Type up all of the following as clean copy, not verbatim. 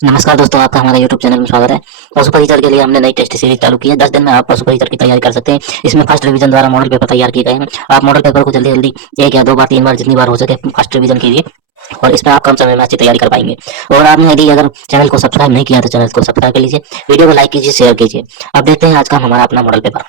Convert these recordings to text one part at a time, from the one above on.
नमस्कार दोस्तों, आपका हमारे YouTube चैनल में स्वागत है। पशु परिचर के लिए हमने नई टेस्ट सीरीज चालू की है। 10 दिन में आप पशु परिचर की तैयारी कर सकते हैं। इसमें फर्स्ट रिवीजन द्वारा मॉडल पेपर तैयार किए गए हैं। आप मॉडल पेपर को जल्दी जल्दी 1 या 2 बार 3 बार जितनी बार हो सके फर्स्ट रिवीजन कीजिए और इसमें आप कम समय में अच्छी तैयारी कर पाएंगे। और आपने यदि अगर चैनल को सब्सक्राइब नहीं किया तो चैनल को सब्सक्राइब कर लीजिए, वीडियो को लाइक कीजिए, शेयर कीजिए। अब देखते हैं आज का हमारा अपना मॉडल पेपर।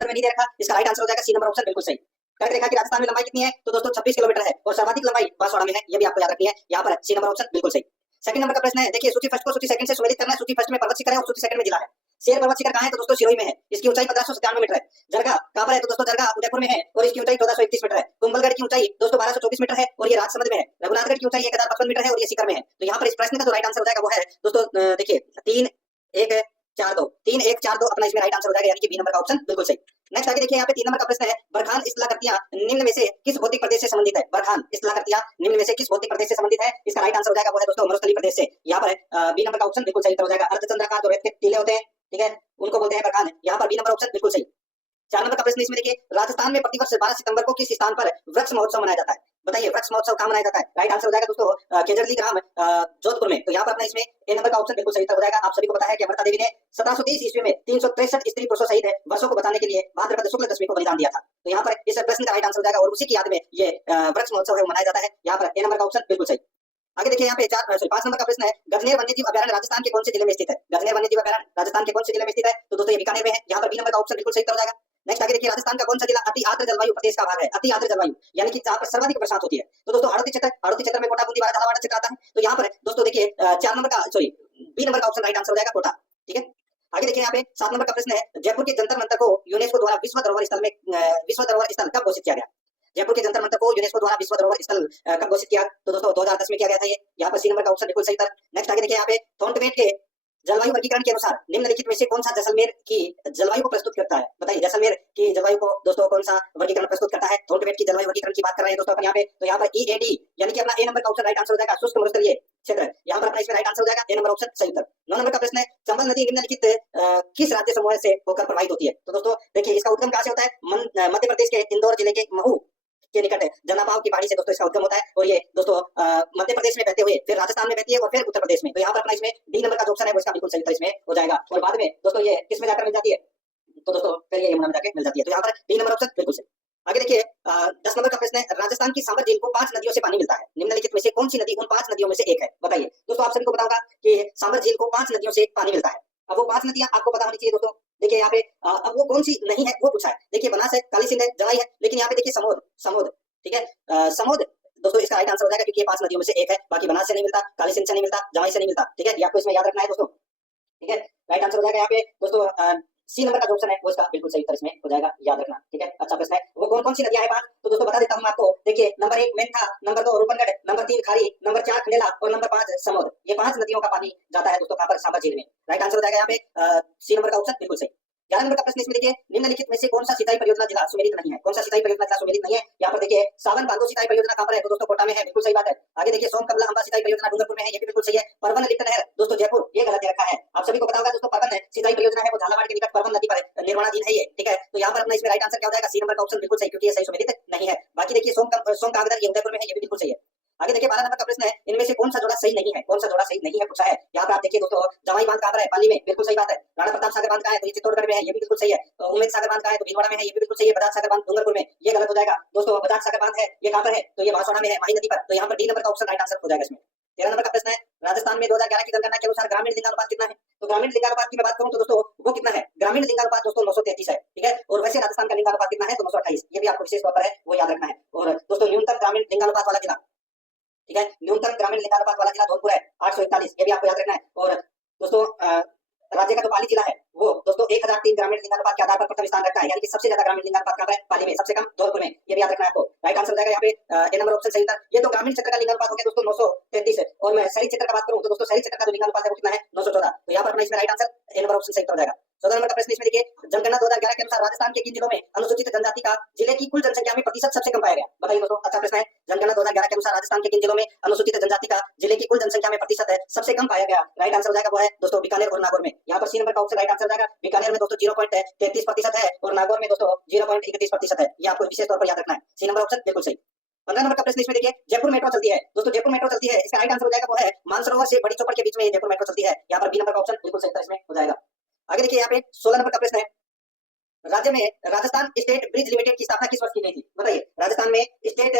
में नहीं दे रखा, इसका राइट आंसर हो जाएगा सी नंबर ऑप्शन, बिल्कुल सही। करके देखा कि राजस्थान में लंबाई कितनी है, तो दोस्तों 26 किलोमीटर है और सर्वाधिक लंबाई बांसवाड़ा में है, ये भी आपको याद रखनी है। यहाँ पर सी नंबर ऑप्शन बिल्कुल सही। सेकंड नंबर का प्रश्न है, देखिए सूची फर्स्ट को सूची सेकंड से सुमेलित करना है। सूची फर्स्ट में पर्वत शिखर है और सूची सेकंड में जिला है। शेर पर्वत शिखर कहाँ है, तो दोस्तों सिरोही में है। इसकी ऊंचाई 1597 मीटर है। जरगा कहाँ पर है, तो दोस्तों जरगा उदयपुर में है और इसकी ऊंचाई 1431 मीटर है। कुंभलगढ़ की ऊंचाई दोस्तों 1224 मीटर है और ये राजसमंद में है। रघुनाथगढ़ की ऊंचाई 1055 मीटर है और ये सीकर में है। तो यहाँ पर इस प्रश्न का जो राइट आंसर हो जाएगा वो है दोस्तों देखिए 3 1 4 2 अपना इसमें राइट आंसर हो जाएगा, यानी कि बी नंबर का ऑप्शन बिल्कुल सही। नेक्स्ट आगे देखिए, यहाँ पे 3 नंबर का प्रश्न है, बरखान स्थलाकृतियां निम्न में से किस भौतिक प्रदेश से संबंधित है। बरखान स्थलाकृतियां निम्न में से किस भौतिक प्रदेश से संबंधित है, इसका राइट आंसर हो जाएगा वो है दोस्तों मरुस्थलीय प्रदेश से। यहाँ पर बी नंबर का ऑप्शन बिल्कुल सही हो जाएगा। अर्धचंद्राकार जो रेत के टीले होते हैं, ठीक है, उनको बोलते हैं बरखान। यहाँ पर बी नंबर ऑप्शन बिल्कुल सही। 4 नंबर का प्रश्न इसमें देखिए, राजस्थान में प्रतिवर्ष 12 सितंबर को किस स्थान पर वृक्ष महोत्सव मनाया जाता है। बताइए वृक्ष महोत्सव कहाँ मनाया जाता है। राइट आंसर हो जाएगा दोस्तों केजरली ग्राम जोधपुर में। तो यहाँ पर अपना इसमें ए नंबर का ऑप्शन बिल्कुल सही हो जाएगा। आप सभी को पता है कि अमृता देवी ने 1730 ईस्वी में 363 स्त्री पुरुषों सहित वर्षों को बचाने के लिए भाद्रपद शुक्ल दशमी को बलिदान दिया था। तो यहाँ पर इस प्रश्न का राइट आंसर हो जाएगा और उसी की याद में ये वृक्ष महोत्सव है मनाया जाता है। यहाँ पर ए नंबर का ऑप्शन बिल्कुल सही। आगे देखिए, यहाँ पे 5 नंबर का प्रश्न है, गजनेर वन्यजीव अभयारण्य राजस्थान के कौन से जिले में स्थित है। गजनेर वन्यजीव अभयारण्य राजस्थान के कौन से जिले में स्थित है, तो दोस्तों ये बीकानेर में है। यहाँ पर बी नंबर का ऑप्शन बिल्कुल सही हो जाएगा। नेक्स्ट आगे देखिए, राजस्थान का कौन सा जिला अति आर्द्र जलवायु प्रदेश का भाग है। अति आर्द्र जलवायु यानी कि जहाँ पर सर्वाधिक बरसात होती है, तो दोस्तों हाड़ौती क्षेत्र में कोटा, बूंदी, बारां, झालावाड़ क्षेत्र आता है। तो यहाँ पर दोस्तों देखिए 4 नंबर का सॉरी बी नंबर का ऑप्शन राइट आंसर हो जाएगा कोटा, ठीक है। आगे देखिए, यहाँ पे 7 नंबर का प्रश्न है, जयपुर के जंतर मंतर को यूनेस्को द्वारा विश्व धरोहर स्थल कब घोषित किया गया। जयपुर के जंतर मंतर को यूनेस्को द्वारा विश्व धरोहर स्थल कब घोषित किया, तो दोस्तों 2010 में किया गया था ये। यहाँ पर सी नंबर का ऑप्शन बिल्कुल सही था। नेक्स्ट आगे देखिए, यहाँ पे थॉर्नटवेट के जलवायु वर्गीकरण के अनुसार निम्नलिखित में से कौन सा जैसलमेर की जलवायु को प्रस्तुत करता है। बताइए जैसलमेर की जलवायु को दोस्तों कौन सा वर्गीकरण प्रस्तुत करता है। थॉर्नटवेट की जलवायु वर्गीकरण की बात कर रहे हैं दोस्तों अपन यहाँ पे। तो यहाँ पर ईएडी यानी कि अपना ए नंबर का ऑप्शन राइट आंसर हो जाएगा, शुष्क मरुस्थलीय क्षेत्र। यहाँ पर अपना इसमें राइट आंसर हो जाएगा ए नंबर ऑप्शन सही उत्तर। 9 नंबर का प्रश्न है, चंबल नदी निम्नलिखित किस राज्य समूह से होकर प्रवाहित होती है। तो दोस्तों देखिए, इसका उद्गम कहाँ से होता है, मध्य प्रदेश के इंदौर जिले के महू के निकट है, जनाबाव की पहाड़ी से दोस्तों इसका उद्गम होता है और ये दोस्तों मध्य प्रदेश में बहते हुए फिर राजस्थान में बहती है और फिर उत्तर प्रदेश में। तो यहाँ पर अपना इसमें डी नंबर का जो ऑप्शन है वो इसका बिल्कुल सही उत्तर इसमें हो जाएगा। और बाद में दोस्तों ये किस में जाकर मिल जाती है, तो दोस्तों फिर ये यमुना में जाकर मिल जाती है। तो यहाँ पर डी नंबर ऑप्शन बिल्कुल सही। आगे देखिए 10 नंबर का प्रश्न है, राजस्थान की सांबर झील को 5 नदियों से पानी मिलता है। निम्नलिखित में से कौन सी नदी उन 5 नदियों में से एक है। बताइए दोस्तों, आप सभी को बताऊंगा कि सांबर झील को 5 नदियों से पानी मिलता है। अब वो 5 नदियां आपको पता होनी चाहिए दोस्तों। देखिए यहाँ पे अब वो कौन सी नहीं है वो पूछा है। देखिए बनास है, काली सिंध है, जवाई है, लेकिन यहाँ पे देखिए समोद, ठीक है, समोद दोस्तों इसका राइट आंसर हो जाएगा क्योंकि ये 5 नदियों में से एक है। बाकी बनास से नहीं मिलता, काली सिंध से नहीं मिलता, जवाई से नहीं मिलता, ठीक है। ये आपको इसमें याद रखना है दोस्तों, ठीक है। राइट आंसर हो जाएगा यहाँ पे दोस्तों सी नंबर का जो ऑप्शन है वो इसका बिल्कुल सही उत्तर इसमें हो जाएगा, याद रखना, ठीक है। अच्छा प्रश्न है, वो कौन कौन सी नदियां हैं 5, तो दोस्तों बता देता हूं आपको। देखिए number 1 Mentha, number 2 Roopangarh, number 3 Khari, number 4 Khandela और नंबर 5 समोद। ये 5 नदियों का पानी जाता है दोस्तों कहां पर, सांबर झील में। राइट आंसर हो जाएगा यहाँ पे सी नंबर का ऑप्शन बिल्कुल सही। 11 नंबर का प्रश्न इसमें देखिए, निम्नलिखित में से कौन सा सिंचाई परियोजना जिला सुमेलित नहीं है। कौन सा सिंचाई परियोजना जिला सुमेलित नहीं है। यहाँ पर देखिए सावन बांधो सिंचाई परियोजना कहां पर है, तो दोस्तों कोटा में है, बिल्कुल सही बात है। आगे देखिए सोम कमला अंबा सिंचाई परियोजना डूंगरपुर में है, ये भी बिल्कुल सही है। परवन लिप्त नहर दोस्तों जयपुर, ये गलत दे रखा है। आप सभी को पता होगा दोस्तों, परवन सिंचाई परियोजना है वो झालावाड़ के निकट परवन नदी पर निर्माणाधीन है ये, ठीक है। तो यहाँ पर अपना इसमें राइट आंसर क्या हो जाएगा, सी नंबर का ऑप्शन बिल्कुल सही, क्योंकि ये सही सुमेलित नहीं है। बाकी देखिए सोम कागदर ये उदयपुर में है, ये भी बिल्कुल सही है। आगे देखिए 12 नंबर का प्रश्न है, इनमें से कौन सा जोड़ा सही नहीं है। कौन सा जोड़ा सही नहीं है पूछा है। यहाँ पर आप देखिए दोस्तों, जवाई बांध कहां पर है, पाली में, बिल्कुल सही बात है। राणा प्रताप सागर बांध कहां है, तो ये चित्तौड़गढ़ में है, ये भी बिल्कुल सही है। तो उम्मेद सागर बांध कहां है, तो भीलवाड़ा में है, ये भी बिल्कुल सही है। बजाज सागर बांध डूंगरपुर में, ये गलत हो जाएगा दोस्तों। बजाज सागर बांध है ये कहां पर है, तो ये बांसवाड़ा में है, माही नदी पर। तो यहाँ पर डी नंबर का ऑप्शन राइट आंसर हो जाएगा इसमें। 13 नंबर का प्रश्न है, राजस्थान में 2011 की जनगणना के अनुसार ग्रामीण लिंगानुपात कितना है। तो ग्रामीण लिंगानुपात की मैं बात करूं तो दोस्तों वो कितना है, ग्रामीण लिंगानुपात दोस्तों 933 है, ठीक है। और वैसे राजस्थान का लिंगानुपात कितना है, तो 928। ये भी आपको विशेष तौर पर है वो याद रखना है। और दोस्तों न्यूनतम ग्रामीण लिंगानुपात वाला जिला, ठीक है, न्यूनतम ग्रामीण लिंगानुपात वाला जिला धौलपुर है 841, ये भी आपको याद रखना है। और दोस्तों राज्य का जो पाली जिला है वो दोस्तों 1003 ग्रामीण लिंगानुपात के आधार पर प्रथम स्थान रखता है, यानी कि सबसे ज्यादा ग्रामीण लिंगानुपात कहां पर है, पाली में, सबसे कम धौलपुर में, ये भी याद रखना है आपको। राइट आंसर हो जाएगा यहाँ पे ए नंबर ऑप्शन सही उत्तर। ये तो ग्रामीण क्षेत्र का लिंगानुपात हो गया दोस्तों 933 है। और मैं शहरी क्षेत्र का बात करूं तो दोस्तों शहरी क्षेत्र का जो लिंगानुपात है वो कितना है, 914। तो यहाँ पर अपना इसमें right answer A number option सही उत्तर हो जाएगा। 14 नंबर का प्रश्न इसमें देखिए, जनगणना 2011 के अनुसार राजस्थान के किन जिलों में अनुसूचित जनजाति का जिले की कुल जनसंख्या में प्रतिशत सबसे कम पाया गया। बताइए दोस्तों, अच्छा प्रश्न है। जनगणना 2011 के अनुसार राजस्थान के किन जिलों में अनुसूचित जनजाति का जिले की कुल जनसंख्या में प्रतिशत है सबसे कम पाया गया। राइट आंसर हो जाएगा वो है दोस्तों बीकानेर और नागौर में। यहाँ पर सी नंबर का ऑप्शन राइट आंसर हो जाएगा। बीकानेर में दोस्तों 0.33% है और नागौर में दोस्तों 0.31% है। ये आपको विशेष तौर पर याद रखना है। सी नंबर ऑप्शन बिल्कुल सही। 15 नंबर का प्रश्न इसमें देखिए, जयपुर मेट्रो चलती है दोस्तों, जयपुर मेट्रो चलती है, इसका राइट आंसर हो जाएगा वो है मानसरोवर से बड़ी चौपड़ के बीच में ये जयपुर मेट्रो चलती है। यहाँ पर बी नंबर का ऑप्शन बिल्कुल सही उत्तर इसमें हो जाएगा। आगे देखिए यहाँ पे 16 नंबर का प्रश्न है, राज्य में राजस्थान स्टेट ब्रिज लिमिटेड की स्थापना किस वर्ष की गई थी? बताइए, राजस्थान में स्टेट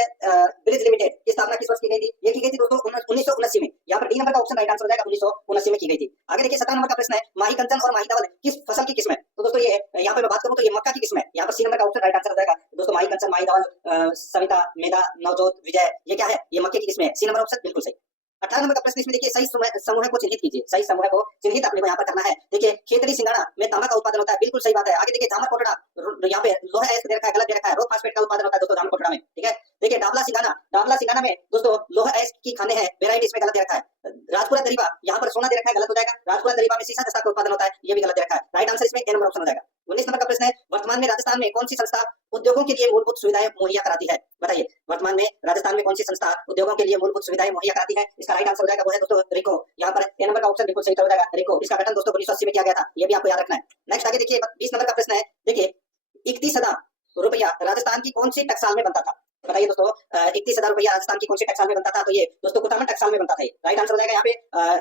ब्रिज लिमिटेड की स्थापना किस वर्ष की गई थी? ये की गई थी दोस्तों 1979 में। यहाँ पर डी नंबर का ऑप्शन राइट आंसर हो जाएगा, 1979 में की गई थी। आगे देखिए 17 नंबर का प्रश्न है, माही कंचन और माही धवल किस फसल की किस्म है? तो दोस्तों ये यहाँ पे मैं बात करूं तो ये मक्का की किस्म है। यहाँ पर सी नंबर का ऑप्शन राइट आंसर हो जाएगा दोस्तों, माही कंचन, माही धवल, सविता, मेधा, नवजोत, विजय, ये क्या है? ये मक्के की किस्म है। सी नंबर ऑप्शन बिल्कुल सही। 18 नंबर का प्रश्न इसमें देखिए, सही समूह को चिन्हित कीजिए। सही समूह को चिन्हित अपने को यहाँ पर करना है। देखिए, खेतड़ी सिंगाड़ा में तांबा का उत्पादन होता है, बिल्कुल सही बात है। आगे देखिए, जामर कोटड़ा, यहाँ पे लोहा एस्क दे रखा है, गलत दे रखा है। रोक फास्फेट का उत्पादन होता है दोस्तों जामर कोटड़ा में, ठीक है। देखिए, डाबला सिंगाना में दोस्तों लोहा एस्क की खाने हैं, वेराइटी इसमें गलत दे रखा है। राजपुरा दरीबा, यहाँ पर सोना दे रखा है, गलत हो जाएगा। राजपुरा दरीबा में सीसा जस्ता का उत्पादन होता है, ये भी गलत दे रखा है। राइट आंसर इसमें ए नंबर ऑप्शन हो जाएगा। 19 नंबर का प्रश्न है, वर्तमान में राजस्थान में कौन सी संस्था उद्योगों के लिए मूलभूत सुविधाएं मुहैया कराती है? बताइए, वर्तमान में राजस्थान में कौन सी संस्था उद्योगों के लिए मूलभूत सुविधाएं मुहैया कराती है? इसका राइट आंसर हो जाएगा वो है दोस्तों रिको। यहाँ पर ए नंबर का ऑप्शन बिल्कुल सही हो जाएगा, रिको। इसका गठन दोस्तों 1980 में किया गया था, ये भी आपको याद रखना है। नेक्स्ट आगे देखिए 20 नंबर का प्रश्न है, देखिए 31,000 रुपया राजस्थान की कौन सी टकसाल में बनता था? बताइए दोस्तों, 31,000 रुपया राजस्थान की कौन सी टकसाल में बनता था? तो ये दोस्तों कुटामन टकसाल में बनता था। राइट आंसर हो जाएगा यहाँ पे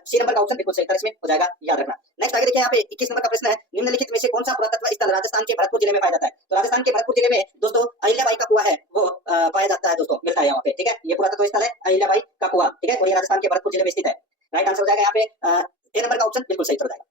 सी नंबर का ऑप्शन बिल्कुल सही इसमें हो जाएगा, याद रखना। नेक्स्ट आगे देखिए यहाँ पे 21 नंबर का प्रश्न है, निम्नलिखित में से कौन सा पुरातत्व स्थल राजस्थान के भरतपुर जिले में पाया जाता है? तो राजस्थान के भरतपुर जिले में दोस्तों अहिल्याबाई का कुआं है, वो पाया जाता है दोस्तों, मिलता है यहाँ पे, ठीक है। ये पुरातत्व स्थल है अहिल्याबाई का कुआं, ठीक है, और ये राजस्थान के भरतपुर जिले में स्थित है। राइट आंसर हो जाएगा यहाँ पे ए नंबर का ऑप्शन बिल्कुल सही हो जाएगा।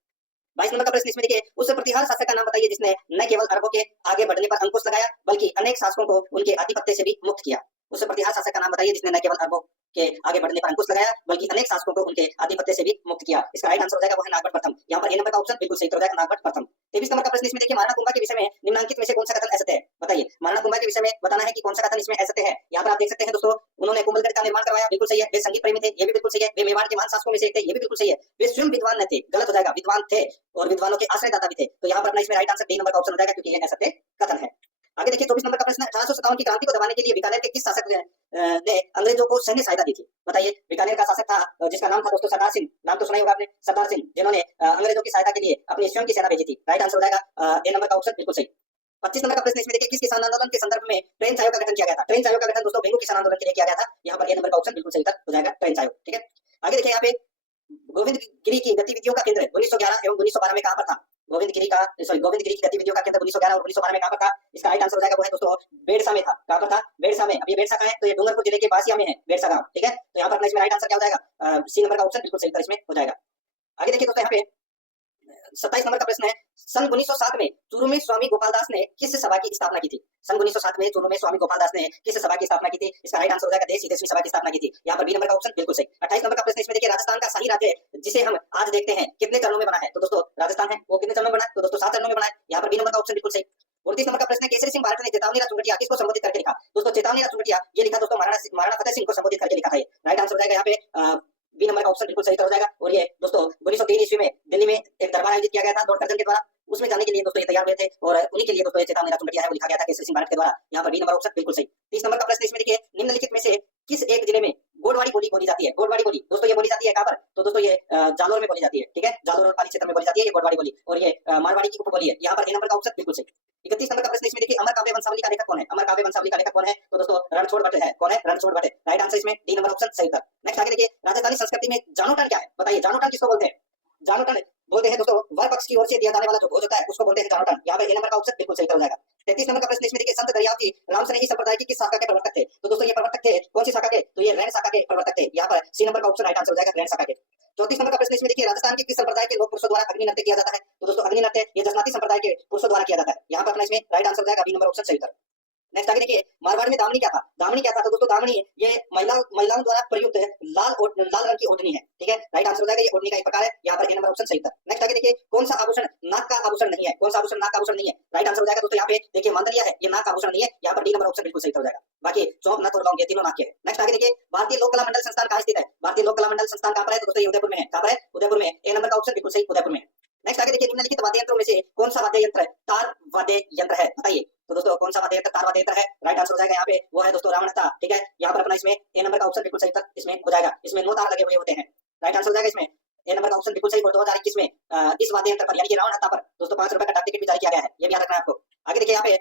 22 नंबर का प्रश्न इसमें देखिए, उस प्रतिहार शासक का नाम बताइए जिसने न केवल अरबों के आगे बढ़ने पर अंकुश लगाया बल्कि अनेक शासकों को उनके आधिपत्य से भी मुक्त किया। उस प्रतिहार शासक का नाम बताइए जिसने न केवल अरबों के आगे बढ़ने पर अंकुश लगाया बल्कि अनेक शासकों को उनके आधिपत्य से भी मुक्त किया। इसका राइट आंसर हो जाएगा वो है नागभट्ट प्रथम। यहाँ पर ए नंबर का ऑप्शन बिल्कुल सही हो जाएगा, नागभट्ट प्रथम। 23 नंबर का प्रश्न इसमें देखिए, महाराणा कुंभा के विषय में निम्नलिखित में से कौन सा कथन असत्य है? बताइए, महाराणा कुंभा के विषय में बताना है कि कौन सा कथन इसमें असत्य है। यहाँ पर आप देख सकते हैं दोस्तों, उन्होंने कुंभलगढ़ का निर्माण करवाया, बिल्कुल सही है। वे संगीत प्रेमी थे, ये भी बिल्कुल सही है। वे मेवाड़ के महान शासकों में से एक थे, ये भी बिल्कुल सही है। वे स्वयं विद्वान न थे, गलत हो जाएगा, विद्वान थे और विद्वानों के आश्रयदाता भी थे। तो यहाँ पर अपना इसमें राइट आंसर डी नंबर का ऑप्शन हो जाएगा, क्योंकि ये असत्य कथन है। आगे देखिए 24 नंबर का प्रश्न, 1857 की क्रांति को दबाने के लिए बीकानेर के किस शासक ने अंग्रेजों को सैन्य सहायता दी थी? बताइए, बीकानेर का शासक था जिसका नाम था दोस्तों सरदार सिंह, नाम तो सुना ही होगा आपने, सरदार सिंह, जिन्होंने अंग्रेजों की सहायता के लिए अपनी स्वयं की सेना भेजी थी। राइट आंसर हो जाएगा ए नंबर का ऑप्शन बिल्कुल सही। 25 नंबर का प्रश्न इसमें देखिए, किस किसान आंदोलन के संदर्भ में ट्रेन आयोग का गठन किया गया था? ट्रेन आयोग का गठन दोस्तों बेंगू किसान आंदोलन के लिए किया गया था। यहाँ पर ए नंबर का ऑप्शन बिल्कुल सही हो जाएगा, ट्रेन आयोग, ठीक है। आगे देखिए यहाँ पे गोविंद गिरी की गतिविधियों का केंद्र 1911 एवं 1912 में कहां पर था? गोविंद गिरी की गतिविधियों का केंद्र 1911 और 1912 में कहां पर था? इसका राइट आंसर हो जाएगा वो है दोस्तों बेड़सा में था। कहां पर था? बेड़सा में। अब ये बेड़सा कहां है? तो ये डूंगरपुर जिले के बासिया में है, बेड़सा गांव, ठीक है। तो यहाँ पर इसमें राइट आंसर क्या हो जाएगा? सी नंबर का ऑप्शन बिल्कुल सही इसमें हो जाएगा। आगे देखिए दोस्तों यहाँ पे 27 नंबर का प्रश्न है, सन 1907 में चूरू में स्वामी गोपालदास ने किस सभा की स्थापना की थी? सन 1907 में चूरू में स्वामी गोपालदास ने किस सभा की स्थापना की थी? इसका राइट आंसर हो जाएगा देश हितैषी सभा की स्थापना की थी। यहाँ पर बी नंबर का ऑप्शन बिल्कुल सही। 28 नंबर का प्रश्न इसमें देखिए, राजस्थान का शाही राज्य जिसे हम आज देखते हैं कितने चरणों में बना है? तो दोस्तों राजस्थान है वो कितने चरणों में बना है? तो दोस्तों 7 चरणों में बना है। यहाँ पर बी नंबर का ऑप्शन बिल्कुल सही। 29 नंबर का प्रश्न है, केसरी सिंह भारत ने चेतावनी चुनौतियां किसको संबोधित करके लिखा? दोस्तों चेतावनी चुनौतियां ये लिखा दोस्तों महाराणा फतेह सिंह को संबोधित करके लिखा था। राइट आंसर हो जाएगा यहाँ पे बी नंबर का ऑप्शन बिल्कुल सही हो जाएगा। और ये दोस्तों 1903 ईस्वी में दिल्ली में एक दरबार आयोजित किया गया था लॉर्ड कर्जन के द्वारा, उसमें जाने के लिए दोस्तों ये तैयार हुए थे और उन्हीं के लिए दोस्तों ये चेतावनी चुनौतियां है वो लिखा गया था केसरी सिंह भारत के द्वारा। यहाँ पर बी नंबर ऑप्शन बिल्कुल सही। 30 नंबर का प्रश्न इसमें देखिए, निम्नलिखित में से किस एक जिले में गोडवाड़ी बोली बोली जाती है? गोडवाड़ी बोली दोस्तों ये बोली जाती है कहां पर? तो दोस्तों ये जालोर में बोली जाती है, ठीक है, जालोर और पाली क्षेत्र में बोली जाती है ये गोडवाड़ी बोली, और ये मारवाड़ी की उपबोली है। यहाँ पर ए नंबर का ऑप्शन बिल्कुल सही। 31 नंबर का प्रश्न इसमें देखिए, अमर काव्य वंशावली का लेखक कौन है? अमर काव्य वंशावली का लेखक कौन है? तो दोस्तों रणछोड़ भट्ट है। कौन है? रणछोड़ भट्ट। राइट आंसर इसमें डी नंबर ऑप्शन सही था। नेक्स्ट आगे देखिए, राजस्थानी संस्कृति में जानोटन क्या है? बताइए, जानोटन किसको बोलते हैं? जानोटन बोलते हैं दोस्तों वर पक्ष की ओर से दिया जाने वाला जो भोज होता है उसको बोलते हैं जानोटन। यहाँ पे ए नंबर का ऑप्शन बिल्कुल सही हो जाएगा। 33 नंबर का प्रश्न इसमें देखिए, संत दरियावती रामसनेही संप्रदाय की किस शाखा के प्रवर्तक थे? तो दोस्तों ये प्रवर्तक थे कौन सी शाखा के? तो ये रैन शाखा के प्रवर्तक थे। यहाँ पर सी नंबर का ऑप्शन राइट आंसर हो जाएगा, रैन शाखा के। 34 नंबर का प्रश्न इसमें देखिए, राजस्थान के किस संप्रदाय के लोक पुरुषों द्वारा अग्नि नृत्य किया जाता है? तो दोस्तों अग्नि नृत्य ये जसनाती संप्रदाय के पुरुषों द्वारा किया जाता है। यहाँ पर अपना इसमें राइट आंसर हो जाएगा बी नंबर ऑप्शन सही उत्तर। नेक्स्ट आगे देखिए, मारवाड़ में दामनी क्या था? दामनी क्या था? तो दोस्तों दामनी ये महिलाओं द्वारा प्रयुक्त लाल रंग की ओढ़नी है, ठीक है। राइट आंसर हो जाएगा ये ओढ़नी का एक प्रकार है। यहाँ पर ए नंबर ऑप्शन सही था। नेक्स्ट आगे देखिए, कौन सा आभूषण नाक का आभूषण नहीं है? कौन सा आभूषण नाक का आभूषण नहीं है? राइट आंसर हो जाएगा दोस्तों यहाँ पे देखिए, मांदलिया है, ये नाक का आभूषण नहीं है। यहाँ पर डी नंबर ऑप्शन बिल्कुल सही हो जाएगा। बाकी चौक, नथ और लौंग ये तीनों नाक के हैं। नेक्स्ट आगे देखिए, भारतीय लोक कला मंडल संस्थान कहाँ स्थित है? भारतीय लोक कला मंडल संस्थान कहाँ पर है? तो दोस्तों ये उदयपुर में है। कहाँ पर है? उदयपुर में। ए नंबर का ऑप्शन बिल्कुल सही, उदयपुर में। नेक्स्ट आगे देखिए, निम्नलिखित वाद्य यंत्रों में से कौन सा वाद्य यंत्र तार वाद्य यंत्र है? बताइए, तो दोस्तों कौन सा वाद्य यंत्र तार वाद्य यंत्र है? राइट आंसर हो जाएगा यहाँ पे वो है दोस्तों रावणता, ठीक है। यहाँ पर अपना इसमें ए नंबर का ऑप्शन बिल्कुल सही उत्तर इसमें हो जाएगा। इसमें 9 तार लगे हुए होते हैं। राइट आंसर हो जाएगा इसमें ए नंबर का ऑप्शन बिल्कुल सही। और 2021 में इस वाद्य यंत्र पर यानी कि रावणता पर दोस्तों 5 रुपए का डाक टिकट भी जारी किया गया है, ये भी याद रखना है आपको। आगे देखिए यहाँ पे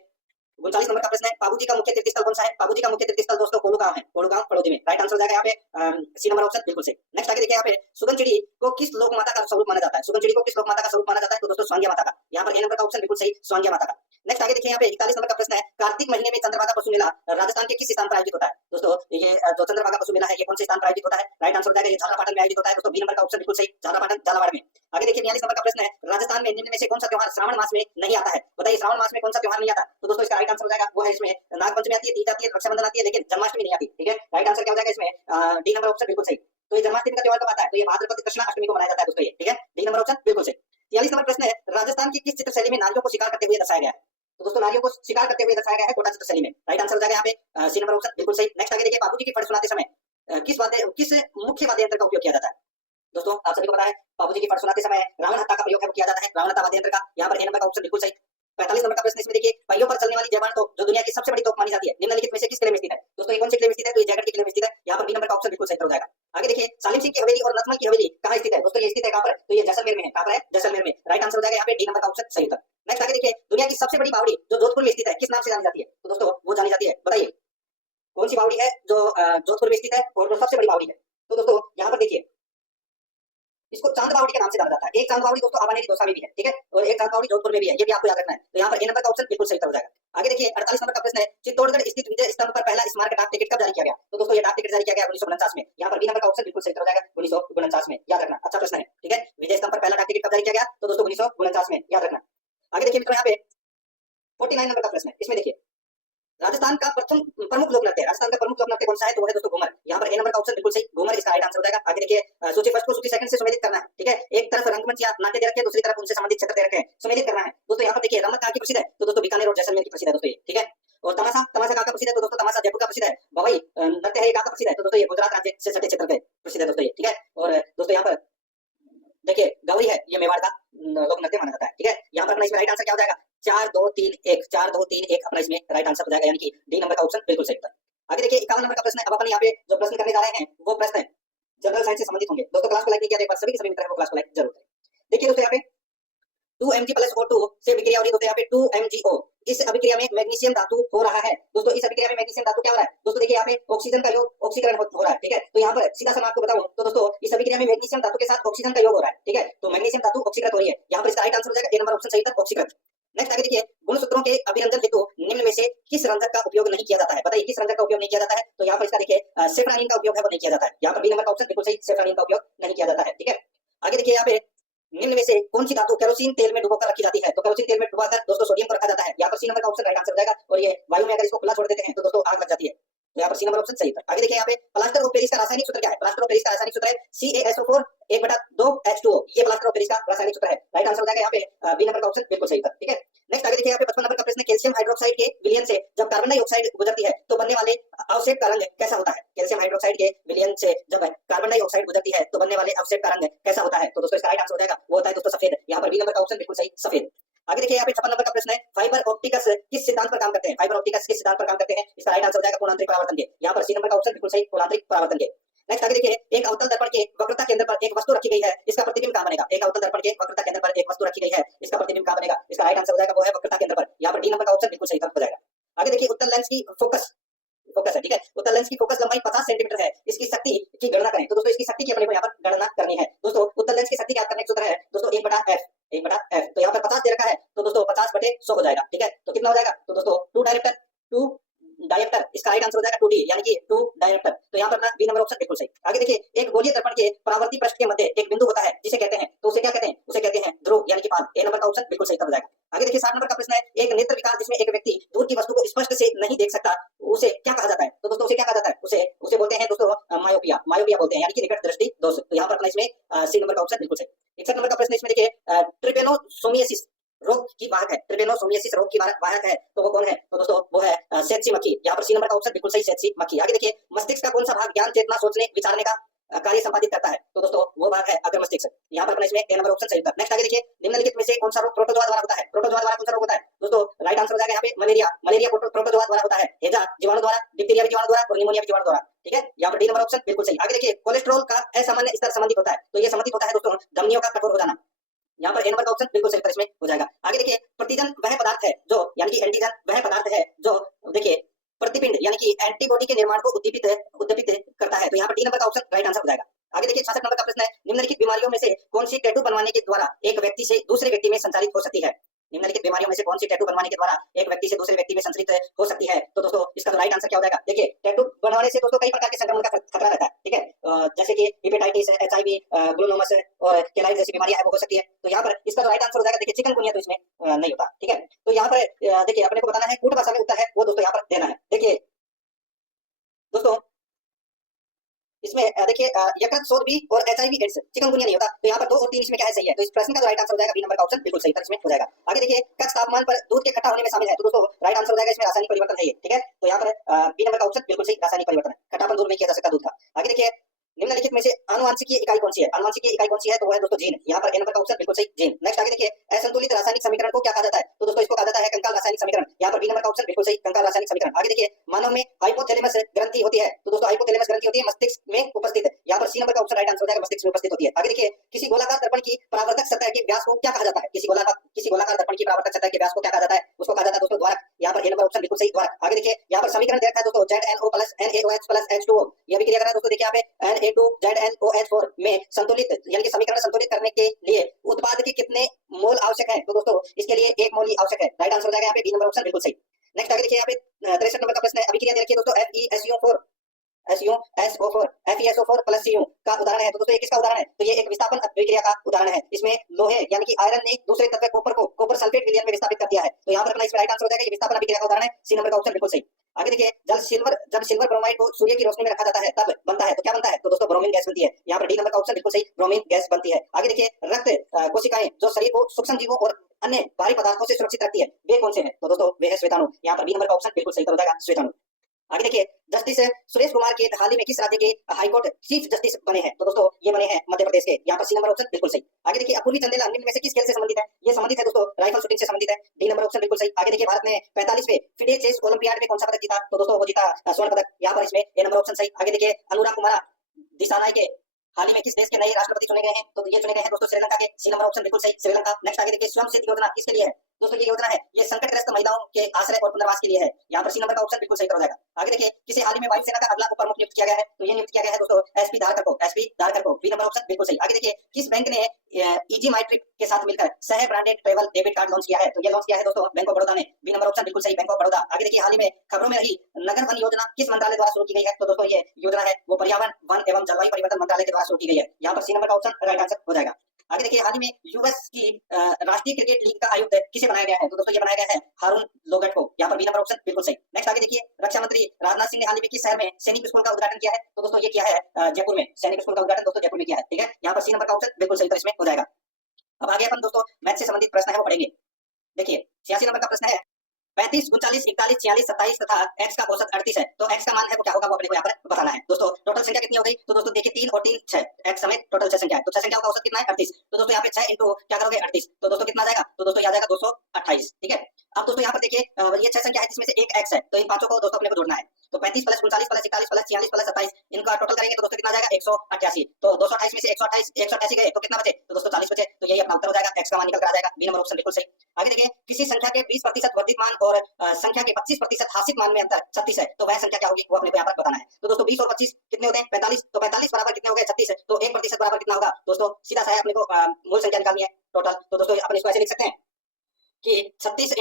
39 नंबर का प्रश्न है, बाबूजी का मुख्य तीर्थस्थल कौन सा है? बाबूजी का मुख्य तीर्थस्थल दोस्तों कोलूगांव है, कोलूगांव पड़ोदी में। राइट आंसर हो जाएगा यहाँ पे सी नंबर ऑप्शन बिल्कुल सही। नेक्स्ट आगे देखिए यहाँ पे सुगन चिड़ी को किस लोक माता का स्वरूप माना जाता है? सुगन चिड़ी को किस लोक माता का स्वरूप माना जाता है? तो दोस्तों स्वांग्या माता का। यहाँ पर ए नंबर का ऑप्शन बिल्कुल सही, स्वांग्या माता का। नेक्स्ट आगे देखिए यहाँ पे 41 नंबर का प्रश्न है, कार्तिक महीने में चंद्रभागा पशु मेला राजस्थान के किस स्थान पर आयोजित होता है? दोस्तों ये जो चंद्रभागा पशु मेला है ये कौन से स्थान पर आयोजित होता है? राइट आंसर हो जाएगा ये झालरापाटन में आयोजित होता है दोस्तों, बी नंबर का ऑप्शन बिल्कुल सही, झालरापाटन झालावाड़ में। आगे देखिए 42 नंबर का प्रश्न है, राजस्थान में निम्न में से कौन सा त्योहार श्रावण मास में नहीं आता है? बताइए श्रावण मास में कौन सा त्योहार नहीं आता? तो दोस्तों इसका राइट आंसर हो जाएगा वो है इसमें नागपंचमी आती है, तीज आती है, रक्षाबंधन आती है, लेकिन जन्माष्टमी नहीं आती। ठीक है, राइट आंसर क्या हो जाएगा इसमें डी नंबर ऑप्शन बिल्कुल सही। तो ये जन्माष्टमी का त्योहार कब आता है? तो ये भाद्रपद कृष्ण अष्टमी को मनाया जाता है दोस्तों ये। ठीक है, डी नंबर ऑप्शन बिल्कुल सही। 43 नंबर प्रश्न है, राजस्थान की किस चित्रशैली में नारियों को शिकार करते हुए दर्शाया गया है? तो दोस्तों नारियों को शिकार करते हुए दर्शाया गया है कोटा चित्रशैली में। राइट आंसर हो जाएगा यहाँ पे सी नंबर ऑप्शन बिल्कुल सही। नेक्स्ट आगे देखिए, बाबूजी की फट सुनाते समय किस मुख्य वाद्य यंत्र का उपयोग किया जाता है? दोस्तों आप सभी को पता है बाबूजी की फट सुनाते समय रावण हत्था का प्रयोग किया जाता है, रावण हत्था वाद्य यंत्र का। यहाँ पर ए नंबर का ऑप्शन बिल्कुल सही। 45 नंबर का प्रश्न इसमें देखिए, पहियों पर चलने वाली जयमान तोप जो दुनिया की सबसे बड़ी तोप मानी जाती है निम्नलिखित में से किस किले में स्थित है? दोस्तों ये कौन से किले में स्थित है? तो ये जयगढ़ के किले में स्थित है। यहाँ पर बी नंबर का ऑप्शन बिल्कुल सही हो जाएगा। आगे देखिए, सालिम सिंह की हवेली और नथमल की हवेली कहाँ स्थित है? दोस्तों ये स्थित है कहाँ पर? तो ये जैसलमेर में है। कहाँ पर है? जैसलमेर में। राइट आंसर हो जाएगा यहाँ पे डी नंबर का ऑप्शन सही उत्तर। नेक्स्ट आगे देखिए, दुनिया की सबसे बड़ी बावड़ी जो जोधपुर में स्थित है किस नाम से जानी जाती है? तो दोस्तों वो जानी जाती है, बताइए कौन सी बावड़ी है जो जोधपुर में स्थित है और जो सबसे बड़ी बावड़ी है? तो दोस्तों यहाँ पर देखिए, इसको चांद बावड़ी के नाम से जाना जाता है। एक चांद बावड़ी दोस्तों आवानेरी दौसा में भी है, ठीक है, और एक चांद बावड़ी जोधपुर में भी है, ये भी आपको याद रखना है। तो यहाँ पर ए नंबर का ऑप्शन बिल्कुल सही हो जाएगा। आगे देखिए 48 नंबर का प्रश्न है, चित्तौड़गढ़ स्थित विजय स्तंभ पर पहला स्मारक डाक टिकट कब जारी किया गया? तो दोस्तों ये डाक टिकट जारी किया गया 1949 में। यहाँ पर बी नंबर का ऑप्शन बिल्कुल सही हो जाएगा, 1949 में, याद रखना, अच्छा प्रश्न है। ठीक है, विजय स्तंभ पर पहला डाक टिकट कब जारी किया गया? तो दोस्तों 1949 में, याद रखना। आगे देखिए मित्रों, यहाँ पे 49 नंबर का प्रश्न है, इसमें देखिए राजस्थान का प्रथम प्रमुख लोक नृत्य, राजस्थान का प्रमुख लोक नृत्य कौन सा है? तो वो है दोस्तों घूमर। यहाँ पर ए नंबर का ऑप्शन बिल्कुल सही, घूमर इसका राइट आंसर हो जाएगा। आगे देखिए सूची फर्स्ट को सूची सेकंड से सुमेलित करना है। ठीक है, एक तरफ रंगमंच या नाट्य दे रखे हैं, दूसरी तरफ उनसे संबंधित क्षेत्र दे रखे हैं, सुमेलित करना है। दोस्तों यहाँ पर देखिए रमत कहाँ की प्रसिद्ध है? तो दोस्तों बीकानेर और जैसलमेर की प्रसिद्ध है दोस्तों ये। ठीक है, और तमाशा तमाशा कहाँ का प्रसिद्ध है? तो दोस्तों तमाशा जयपुर का प्रसिद्ध है। भवई नृत्य है ये कहाँ का प्रसिद्ध है? तो दोस्तों ये गुजरात राज्य से सटे क्षेत्र के प्रसिद्ध है दोस्तों ये। ठीक है, और दोस्तों यहाँ पर देखिए गौरी है ये मेवाड़ का लोक नृत्य माना जाता है। ठीक है, यहाँ पर अपना इसमें राइट आंसर क्या हो जाएगा? 4 2 3 1, 4 2 3 1 अपना इसमें राइट आंसर हो जाएगा, यानी कि डी नंबर का ऑप्शन बिल्कुल सही होता है। आगे देखिए 51 नंबर का प्रश्न है, अब अपन यहाँ पे जो प्रश्न करने जा रहे हैं वो प्रश्न जनरल साइंस से संबंधित होंगे। दोस्तों क्लास को लाइक नहीं किया तो एक बार सभी के सभी मित्र को क्लास को लाइक जरूर करें। देखिए दोस्तों यहाँ पे 2Mg+O2 से विक्रिया हो रही है दोस्तों, यहाँ पे 2MgO, इस अभिक्रिया में मैग्नीशियम धातु हो रहा है। दोस्तों इस अभिक्रिया में मैग्नीशियम धातु क्या हो रहा है? दोस्तों देखिए यहाँ पे ऑक्सीजन का योग ऑक्सीकरण हो रहा है। ठीक है, तो यहाँ पर सीधा सा मैं आपको बताऊं तो दोस्तों इस अभिक्रिया में मैग्नीशियम धातु के साथ ऑक्सीजन का योग हो रहा है। ठीक है, तो मैग्नीशियम धातु ऑक्सीकृत हो रही है। यहाँ पर इसका राइट आंसर हो जाएगा ए नंबर ऑप्शन सही था, ऑक्सीकृत। नेक्स्ट आगे देखिए, गुणसूत्रों के अभिरंजन हेतु निम्न में से किस रंजक का उपयोग नहीं किया जाता है? बताइए किस रंजक का उपयोग नहीं किया जाता है? तो यहाँ पर इसका देखिए सेफ्रानिन का उपयोग है वो नहीं किया जाता है। यहाँ पर बी नंबर का ऑप्शन बिल्कुल सही, सेफ्रानिन का उपयोग नहीं किया जाता है। ठीक है, आगे देखिए यहाँ पे निम्न में से कौन सी धातु केरोसिन तेल में डुबोकर रखी जाती है? तो केरोसिन तेल में डुबाकर दोस्तों सोडियम को रखा जाता है। यहाँ पर सी नंबर का ऑप्शन राइट आंसर हो जाएगा, और ये वायु में अगर इसको खुला छोड़ देते हैं तो दोस्तों आग लग जाती है। तो यहाँ पर सी नंबर ऑप्शन सही है। आगे देखिए यहाँ पे प्लास्टर ऑफ पेरिस का रासायनिक सूत्र क्या है? प्लास्टर ऑफ पेरिस का रासायनिक सूत्र है CaSO4 1/2H2O, ये प्लास्टर ऑफ पेरिस का रासायनिक सूत्र है। राइट आंसर हो जाएगा यहाँ पे बी नंबर का ऑप्शन बिल्कुल सही है। ठीक है, नेक्स्ट आगे देखिए यहाँ पे 55 नंबर का प्रश्न, कैल्शियम हाइड्रोक्साइड के विलयन से जब कार्बन डाइऑक्साइड गुजरती है तो बनने वाले अवशेष का रंग कैसा होता है? कैल्शियम हाइड्रोक्साइड के विलयन से जब कार्बन डाइऑक्साइड गुजरती है तो बनने वाले अवशेष का रंग कैसा होता है? तो दोस्तों इसका राइट आंसर हो जाएगा वो होता है दोस्तों सफेद। यहाँ पर बी नंबर का ऑप्शन बिल्कुल सही, सफेद। आगे देखिए यहाँ पे 56 नंबर का प्रश्न है, फाइबर ऑप्टिक्स किस सिद्धांत पर काम करते हैं? फाइबर ऑप्टिक्स किस सिद्धांत पर काम करते हैं? इसका राइट आंसर हो जाएगा कोणांतरिक परावर्तन के। यहाँ पर सी नंबर का ऑप्शन बिल्कुल सही, कोणांतरिक परावर्तन के। नेक्स्ट आगे देखिए, एक अवतल दर्पण के वक्रता केंद्र पर एक वस्तु रखी गई है, इसका प्रतिबिंब कहां बनेगा? एक अवतल दर्पण के वक्रता केंद्र पर एक वस्तु रखी गई है, इसका प्रतिबिंब कहां बनेगा? इसका राइट आंसर हो जाएगा वो है वक्रता केंद्र पर। यहाँ पर डी नंबर का ऑप्शन बिल्कुल सही हो जाएगा। आगे देखिए उत्तल लेंस की फोकस है। ठीक है, उत्तल लेंस की फोकस लंबाई 50 सेंटीमीटर है, इसकी शक्ति की गणना करें। तो दोस्तों इसकी शक्ति की अपने को यहाँ पर गणना करनी है। दोस्तों उत्तल लेंस की शक्ति क्या करने का सूत्र है? दोस्तों 1/f। तो यहाँ पर 50 दे रखा है तो दोस्तों 50/100 हो जाएगा। ठीक है, तो कितना हो जाएगा? तो दोस्तों 2 डायरेक्टर, इसका राइट आंसर हो जाएगा 2D, यानी कि 2 डायरेक्टर। तो यहाँ पर ना बी नंबर ऑप्शन बिल्कुल सही। आगे देखिए, एक गोलीय दर्पण के परावर्ती पृष्ठ के मध्य एक बिंदु होता है जिसे कहते हैं, तो उसे क्या कहते हैं? उसे कहते हैं ध्रुव, यानी कि पाल। ए नंबर का ऑप्शन बिल्कुल सही हो जाएगा। आगे देखिए 60 नंबर का प्रश्न है, एक नेत्र विकार जिसमें एक व्यक्ति दूर की वस्तु को स्पष्ट से नहीं देख सकता, उसे क्या कहा जाता है? तो दोस्तों उसे क्या कहा जाता है? उसे बोलते हैं दोस्तों मायोपिया बोलते हैं, यानी कि निकट दृष्टि दोष। तो यहाँ पर अपना इसमें सी नंबर का ऑप्शन बिल्कुल सही। 61 नंबर का प्रश्न इसमें देखिए, ट्रिपेनोसोमियासिस रोग की वाहक है, ट्रिपेनोसोमियासिस रोग की वाहक है, तो वो कौन है? तो दोस्तों वो है सेत्सी मक्खी। यहाँ पर सी नंबर का ऑप्शन बिल्कुल सही, सेत्सी मक्खी। आगे देखिए, मस्तिष्क का कौन सा भाग ज्ञान चेतना सोचने विचारने का कार्य संपादित करता है? तो दोस्तों वो भाग है अग्र मस्तिष्क। यहाँ पर अपना इसमें ए नंबर ऑप्शन सही होता है। नेक्स्ट आगे देखिए, निम्नलिखित में से कौन सा रोग प्रोटोजोआ द्वारा होता है? प्रोटोजोआ द्वारा कौन सा रोग होता है? दोस्तों राइट आंसर हो जाएगा यहाँ पे मलेरिया प्रोटोजोआ द्वारा होता है, हैजा जीवाणु द्वारा, डिप्थीरिया भी जीवाणु द्वारा और निमोनिया भी जीवाणु द्वारा। ठीक है, यहाँ पर डी नंबर ऑप्शन बिल्कुल सही। आगे देखिए, कोलेस्ट्रॉल का असामान्य स्तर संबंधित होता है, तो ये संबंधित होता है दोस्तों धमनियों का कठोर हो जाना। यहाँ पर ए नंबर का ऑप्शन बिल्कुल सही उत्तर इसमें हो जाएगा। आगे देखिए, प्रतिजन वह पदार्थ है जो, यानी कि एंटीजन वह पदार्थ है जो देखिए प्रतिपिंड यानी कि एंटीबॉडी के निर्माण को उद्दीपित करता है। तो यहाँ पर डी नंबर का ऑप्शन राइट आंसर हो जाएगा। आगे देखिए 66 नंबर का प्रश्न है, निम्नलिखित बीमारियों में से कौन सी टैटू बनवाने के द्वारा एक व्यक्ति से दूसरे व्यक्ति में संचारित हो सकती है? निम्नलिखित बीमारियों में से कौन सी टैटू बनवाने के द्वारा एक व्यक्ति से दूसरे व्यक्ति में संचारित हो सकती है? तो दोस्तों इसका तो राइट आंसर क्या हो जाएगा? देखिए टैटू बनवाने से दोस्तों कई प्रकार के संक्रमण का खतरा रहता है, ठीक है, जैसे कि हेपेटाइटिस, एचआईवी, ग्लूनोमस और केलाइट जैसी बीमारियां है वो हो सकती है। तो यहाँ पर इसका तो राइट आंसर हो जाएगा देखिए चिकनगुनिया, तो इसमें नहीं होता, ठीक है। तो यहाँ पर देखिए अपने को बताना है कूट भाषा में होता है वो दोस्तों यहाँ पर देना है। देखिए दोस्तों इसमें देखिए यकृत शोथ भी और एचआईवी एड्स, चिकनगुनिया नहीं होता। तो यहाँ पर 2 और 3 इसमें क्या है सही है, तो इस प्रश्न का राइट आंसर हो जाएगा बी नंबर का ऑप्शन बिल्कुल सही उत्तर इसमें हो जाएगा। आगे देखिए कक्ष तापमान पर दूध के खट्टा होने में शामिल है, तो दोस्तों राइट आंसर हो जाएगा इसमें रासायनिक परिवर्तन है ये, ठीक है। तो यहाँ पर बी नंबर का ऑप्शन बिल्कुल सही, रासायनिक परिवर्तन, खट्टापन दूर नहीं किया जा सकता दूध का। आगे देखिए निम्नलिखित में से आनुवांशिकीय इकाई कौन सी है? आनुवांशिकीय इकाई कौन सी है? तो वो है दोस्तों जीन। यहाँ पर ए नंबर का ऑप्शन बिल्कुल सही जीन। नेक्स्ट आगे देखिए असंतुलित रासायनिक समीकरण को क्या कहा जाता है? तो दोस्तों इसको कहा जाता है कंकाल रासायनिक समीकरण। यहाँ पर बी नंबर का ऑप्शन बिल्कुल सही, कंकाल रासायनिक समीकरण। आगे देखिए मानव में हाइपोथैलेमस ग्रंथि होती है, तो दोस्तों हाइपोथैलेमस ग्रंथि होती है मस्तिष्क में उपस्थित। यहाँ पर सी नंबर का ऑप्शन राइट आंसर हो जाएगा, मस्तिष्क में उपस्थित होती है। आगे देखिए किसी गोलाकार दर्पण की परावर्तक सतह के व्यास को क्या कहा जाता है? किसी गोलाकार दर्पण की परावर्तक सतह के व्यास को क्या कहा जाता है? उसको कहा जाता है दोस्तों द्वारक। यहाँ पर ए नंबर ऑप्शन बिल्कुल सही, द्वारक। आगे देखिए यहाँ पर समीकरण दिया है दोस्तों ZnO + NaOH + H2O, यह भी क्रिया कर रहा है दोस्तों। देखिए यहाँ पे Na2ZnOH4 में संतुलित यानी कि समीकरण संतुलित करने के लिए उत्पाद के कितने मोल आवश्यक है? तो दोस्तों इसके लिए 1 मोल ही आवश्यक है। राइट आंसर हो जाएगा यहाँ पे बी नंबर ऑप्शन बिल्कुल सही। नेक्स्ट आगे देखिए यहाँ पे 63 नंबर का प्रश्न है, अभिक्रिया दे रखी है दोस्तों FeSO4 FeSO4 + Cu का उदाहरण है। तो दोस्तों ये किसका उदाहरण है? तो ये एक विस्थापन अभिक्रिया का उदाहरण है। इसमें लोहे यानी कि आयरन ने दूसरे तत्व कॉपर सल्फेट विलयन में विस्थापित कर दिया है। तो यहाँ पर अपना इसमें राइट आंसर हो जाएगा, ये विस्थापन अभिक्रिया का उदाहरण है, सी नंबर का ऑप्शन बिल्कुल सही। आगे देखिए जब सिल्वर ब्रोमाइड को सूर्य की रोशनी में रखा जाता है तब बनता है, तो क्या बनता है? तो दोस्तों ब्रोमीन गैस बनती है। यहाँ पर डी नंबर का ऑप्शन बिल्कुल सही, ब्रोमीन गैस बनती है। आगे देखिए रक्त कोशिकाएं जो शरीर को सूक्ष्म जीवों और अन्य भारी पदार्थों से सुरक्षित रखती है, वे कौन से हैं? तो दोस्तों वे है श्वेताणु। यहाँ पर बी नंबर का ऑप्शन बिल्कुल सही हो जाएगा, श्वेताणु। आगे देखिए जस्टिस सुरेश कुमार के हाल ही में किस राज्य के हाईकोर्ट चीफ जस्टिस बने हैं? तो दोस्तों ये बने हैं मध्य प्रदेश के। यहाँ पर सी नंबर ऑप्शन बिल्कुल सही। आगे देखिए अपूर्वी चंदेला निम्न में से किस खेल से संबंधित है? ये संबंधित है दोस्तों राइफल शूटिंग से संबंधित है, डी नंबर ऑप्शन बिल्कुल सही। आगे देखिए भारत ने 45वें फिडे चेस ओलंपियाड में कौन सा पदक जीता? तो दोस्तों वो जीता स्वर्ण पदक। यहाँ पर इसमें ए नंबर ऑप्शन सही। आगे देखिए अनुराग कुमार दिसानाय के हाल ही में किस देश के नए राष्ट्रपति चुने गए हैं? तो ये चुने गए हैं दोस्तों श्रीलंका के, सी नंबर ऑप्शन बिल्कुल सही, श्रीलंका। नेक्स्ट आगे देखिए स्वयं सिद्ध योजना किसके लिए है? दोस्तों ये योजना है ये संकटग्रस्त महिलाओं के आश्रय और पुनर्वास के लिए है। यहाँ पर सी नंबर का ऑप्शन बिल्कुल सही हो जाएगा। आगे देखिए किसे हाल ही में वायुसेना का अगला उप प्रमुख नियुक्त किया गया है? तो ये नियुक्त किया गया है दोस्तों एसपी धारकर को, बी नंबर ऑप्शन बिल्कुल सही। आगे देखिए किस बैंक ने इजी माई ट्रिप के साथ मिलकर सह branded travel debit card launch किया है? तो ये लॉन्च किया है दोस्तों बैंक ऑफ बड़ौदा ने, बी नंबर ऑप्शन बिल्कुल सही, बैंक ऑफ बड़ौदा। आगे देखिए हाल ही में खबरों में रही नगर वन योजना किस मंत्रालय द्वारा शुरू की गई है? तो दोस्तों ये योजना है वो पर्यावरण वन एवं जलवायु परिवर्तन मंत्रालय के द्वारा शुरू की गई है। यहाँ पर सी नंबर का ऑप्शन राइट आंसर हो जाएगा। आगे देखिए हाल ही में यूएस की राष्ट्रीय क्रिकेट लीग का आयुक्त किसे बनाया गया है? तो दोस्तों ये बनाया गया है हारून लोगट को। यहाँ पर बी नंबर ऑप्शन बिल्कुल सही। नेक्स्ट आगे देखिए रक्षा मंत्री राजनाथ सिंह ने हाल ही में किस शहर में सैनिक स्कूल का उद्घाटन किया है? तो दोस्तों ये किया है जयपुर में, सैनिक स्कूल का उद्घाटन दोस्तों जयपुर में किया है, ठीक है। यहाँ पर सी नंबर का ऑप्शन बिल्कुल सही इसमें हो जाएगा। अब आगे अपन दोस्तों मैथ से संबंधित प्रश्न है वो पढ़ेंगे। देखिए 86 नंबर का प्रश्न है 35, 39, 41, 46, 27 तथा x का औसत 38 है, तो x का मान है वो क्या होगा वो अपने को यहाँ पर बताना है। दोस्तों टोटल संख्या कितनी हो गई? तो दोस्तों देखिए 3 और 3 6, x समेत टोटल 6 संख्या है। तो 6 संख्याओं का औसत कितना है? 38। तो दोस्तों यहाँ पे 6 इंटू क्या करोगे 38, तो दोस्तों कितना आ जाएगा? तो दोस्तों आ जाएगा 228, ठीक है। अब दोस्तों यहाँ पर देखिए ये 6 संख्या है जिसमें से एक x है, तो इन पांचों को दोस्तों अपने को जोड़ना है। तो 35 + 39 + 41 + 46 + 27 इनका टोटल करेंगे तो दोस्तों कितना आ जाएगा? 188। तो 228 में से 188 गए तो कितना बचे? तो दोस्तों 40 बचे। तो यही अपना उत्तर हो जाएगा, x का मान निकल कर आ जाएगा, बी नंबर ऑप्शन बिल्कुल सही। आगे देखिए किसी संख्या के 20% वर्धित मान और संख्या के 25% हासित मान में अंतर 36 है, तो वह संख्या क्या होगी वो अपने को यहाँ पर बताना है। तो दोस्तों 20 और 25 कितने होते हैं? 45। तो 45 बराबर कितने हो गए? 36 है, तो 1% बराबर कितना होगा? दोस्तों सीधा सा है अपने को मूल संख्या निकालनी है टोटल। तो दोस्तों अपन इसको ऐसे लिख सकते हैं कि 36 ×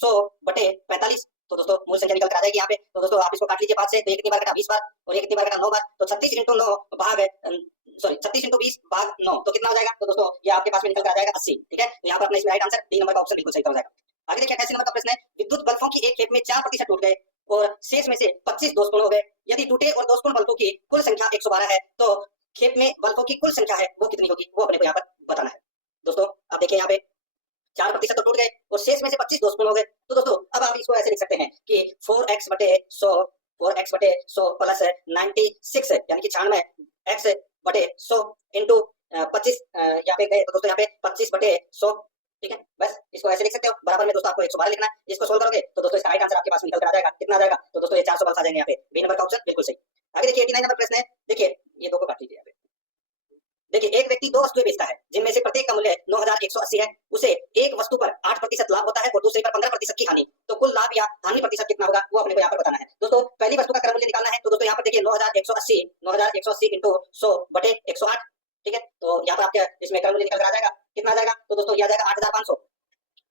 100/45, तो दोस्तों मूल संख्या निकल कर आ जाएगी यहाँ पे। तो दोस्तों आप इसको काट लीजिए 5 से, तो ये कितनी बार कटा? 20 बार, और ये कितनी बार कटा? 9 बार। तो 36 × 9 भाग 36 × 20 भाग 9 तो कितना हो जाएगा? तो दोस्तों ये आपके पास में निकल कर आ जाएगा 80, ठीक है। तो यहाँ पर अपना इसमें राइट आंसर डी नंबर का ऑप्शन बिल्कुल सही हो जाएगा। आगे देखिए 88 नंबर का प्रश्न है विद्युत बल्बों की एक खेप में 4% टूट गए और शेष में से 25 दोषपूर्ण हो गए। यदि टूटे और दोषपूर्ण बल्बों की कुल संख्या 112 है तो खेप में बल्बों की कुल संख्या है वो कितनी होगी वो अपने को यहाँ पर बताना है। दोस्तों आप देखिए यहाँ पे 4% तो टूट गए और शेष में से 25 दोषपूर्ण हो गए। तो दोस्तों अब आप इसको ऐसे लिख सकते हैं कि 4x/100 +96 यानी कि 96x/100 इंटू 25 यहाँ पे गए, तो दोस्तों यहाँ पे 25/100, ठीक है। बस इसको ऐसे लिख सकते हो। बराबर में दोस्तों आपको 112 लिखना है। इसको सोल्व करोगे तो दोस्तों इसका राइट आंसर आपके पास निकल कर आ जाएगा। कितना आ जाएगा? तो दोस्तों ये 412 आ जाएंगे यहाँ पे, बी नंबर का ऑप्शन बिल्कुल सही। आगे देखिए 89 नंबर प्रश्न है। देखिए ये दो को काट लीजिए यहाँ पे। देखिए एक व्यक्ति दो वस्तुएं बेचता है जिनमें से प्रत्येक का मूल्य 9,180 है। उसे एक वस्तु पर 8% लाभ होता है और दूसरे पर 15% की हानि। तो कुल लाभ या हानि प्रतिशत कितना होगा वो अपने को यहाँ पर बताना है। दोस्तों पहली वस्तु का क्रय मूल्य निकालना है। तो दोस्तों यहाँ पर देखिए 9,180 इंटू 100 बटे 108। ठीक है, तो यहाँ पर आपके इसमें क्रय मूल्य निकल कर आ जाएगा, कितना आ जाएगा? तो दोस्तों ये आ जाएगा 8,500।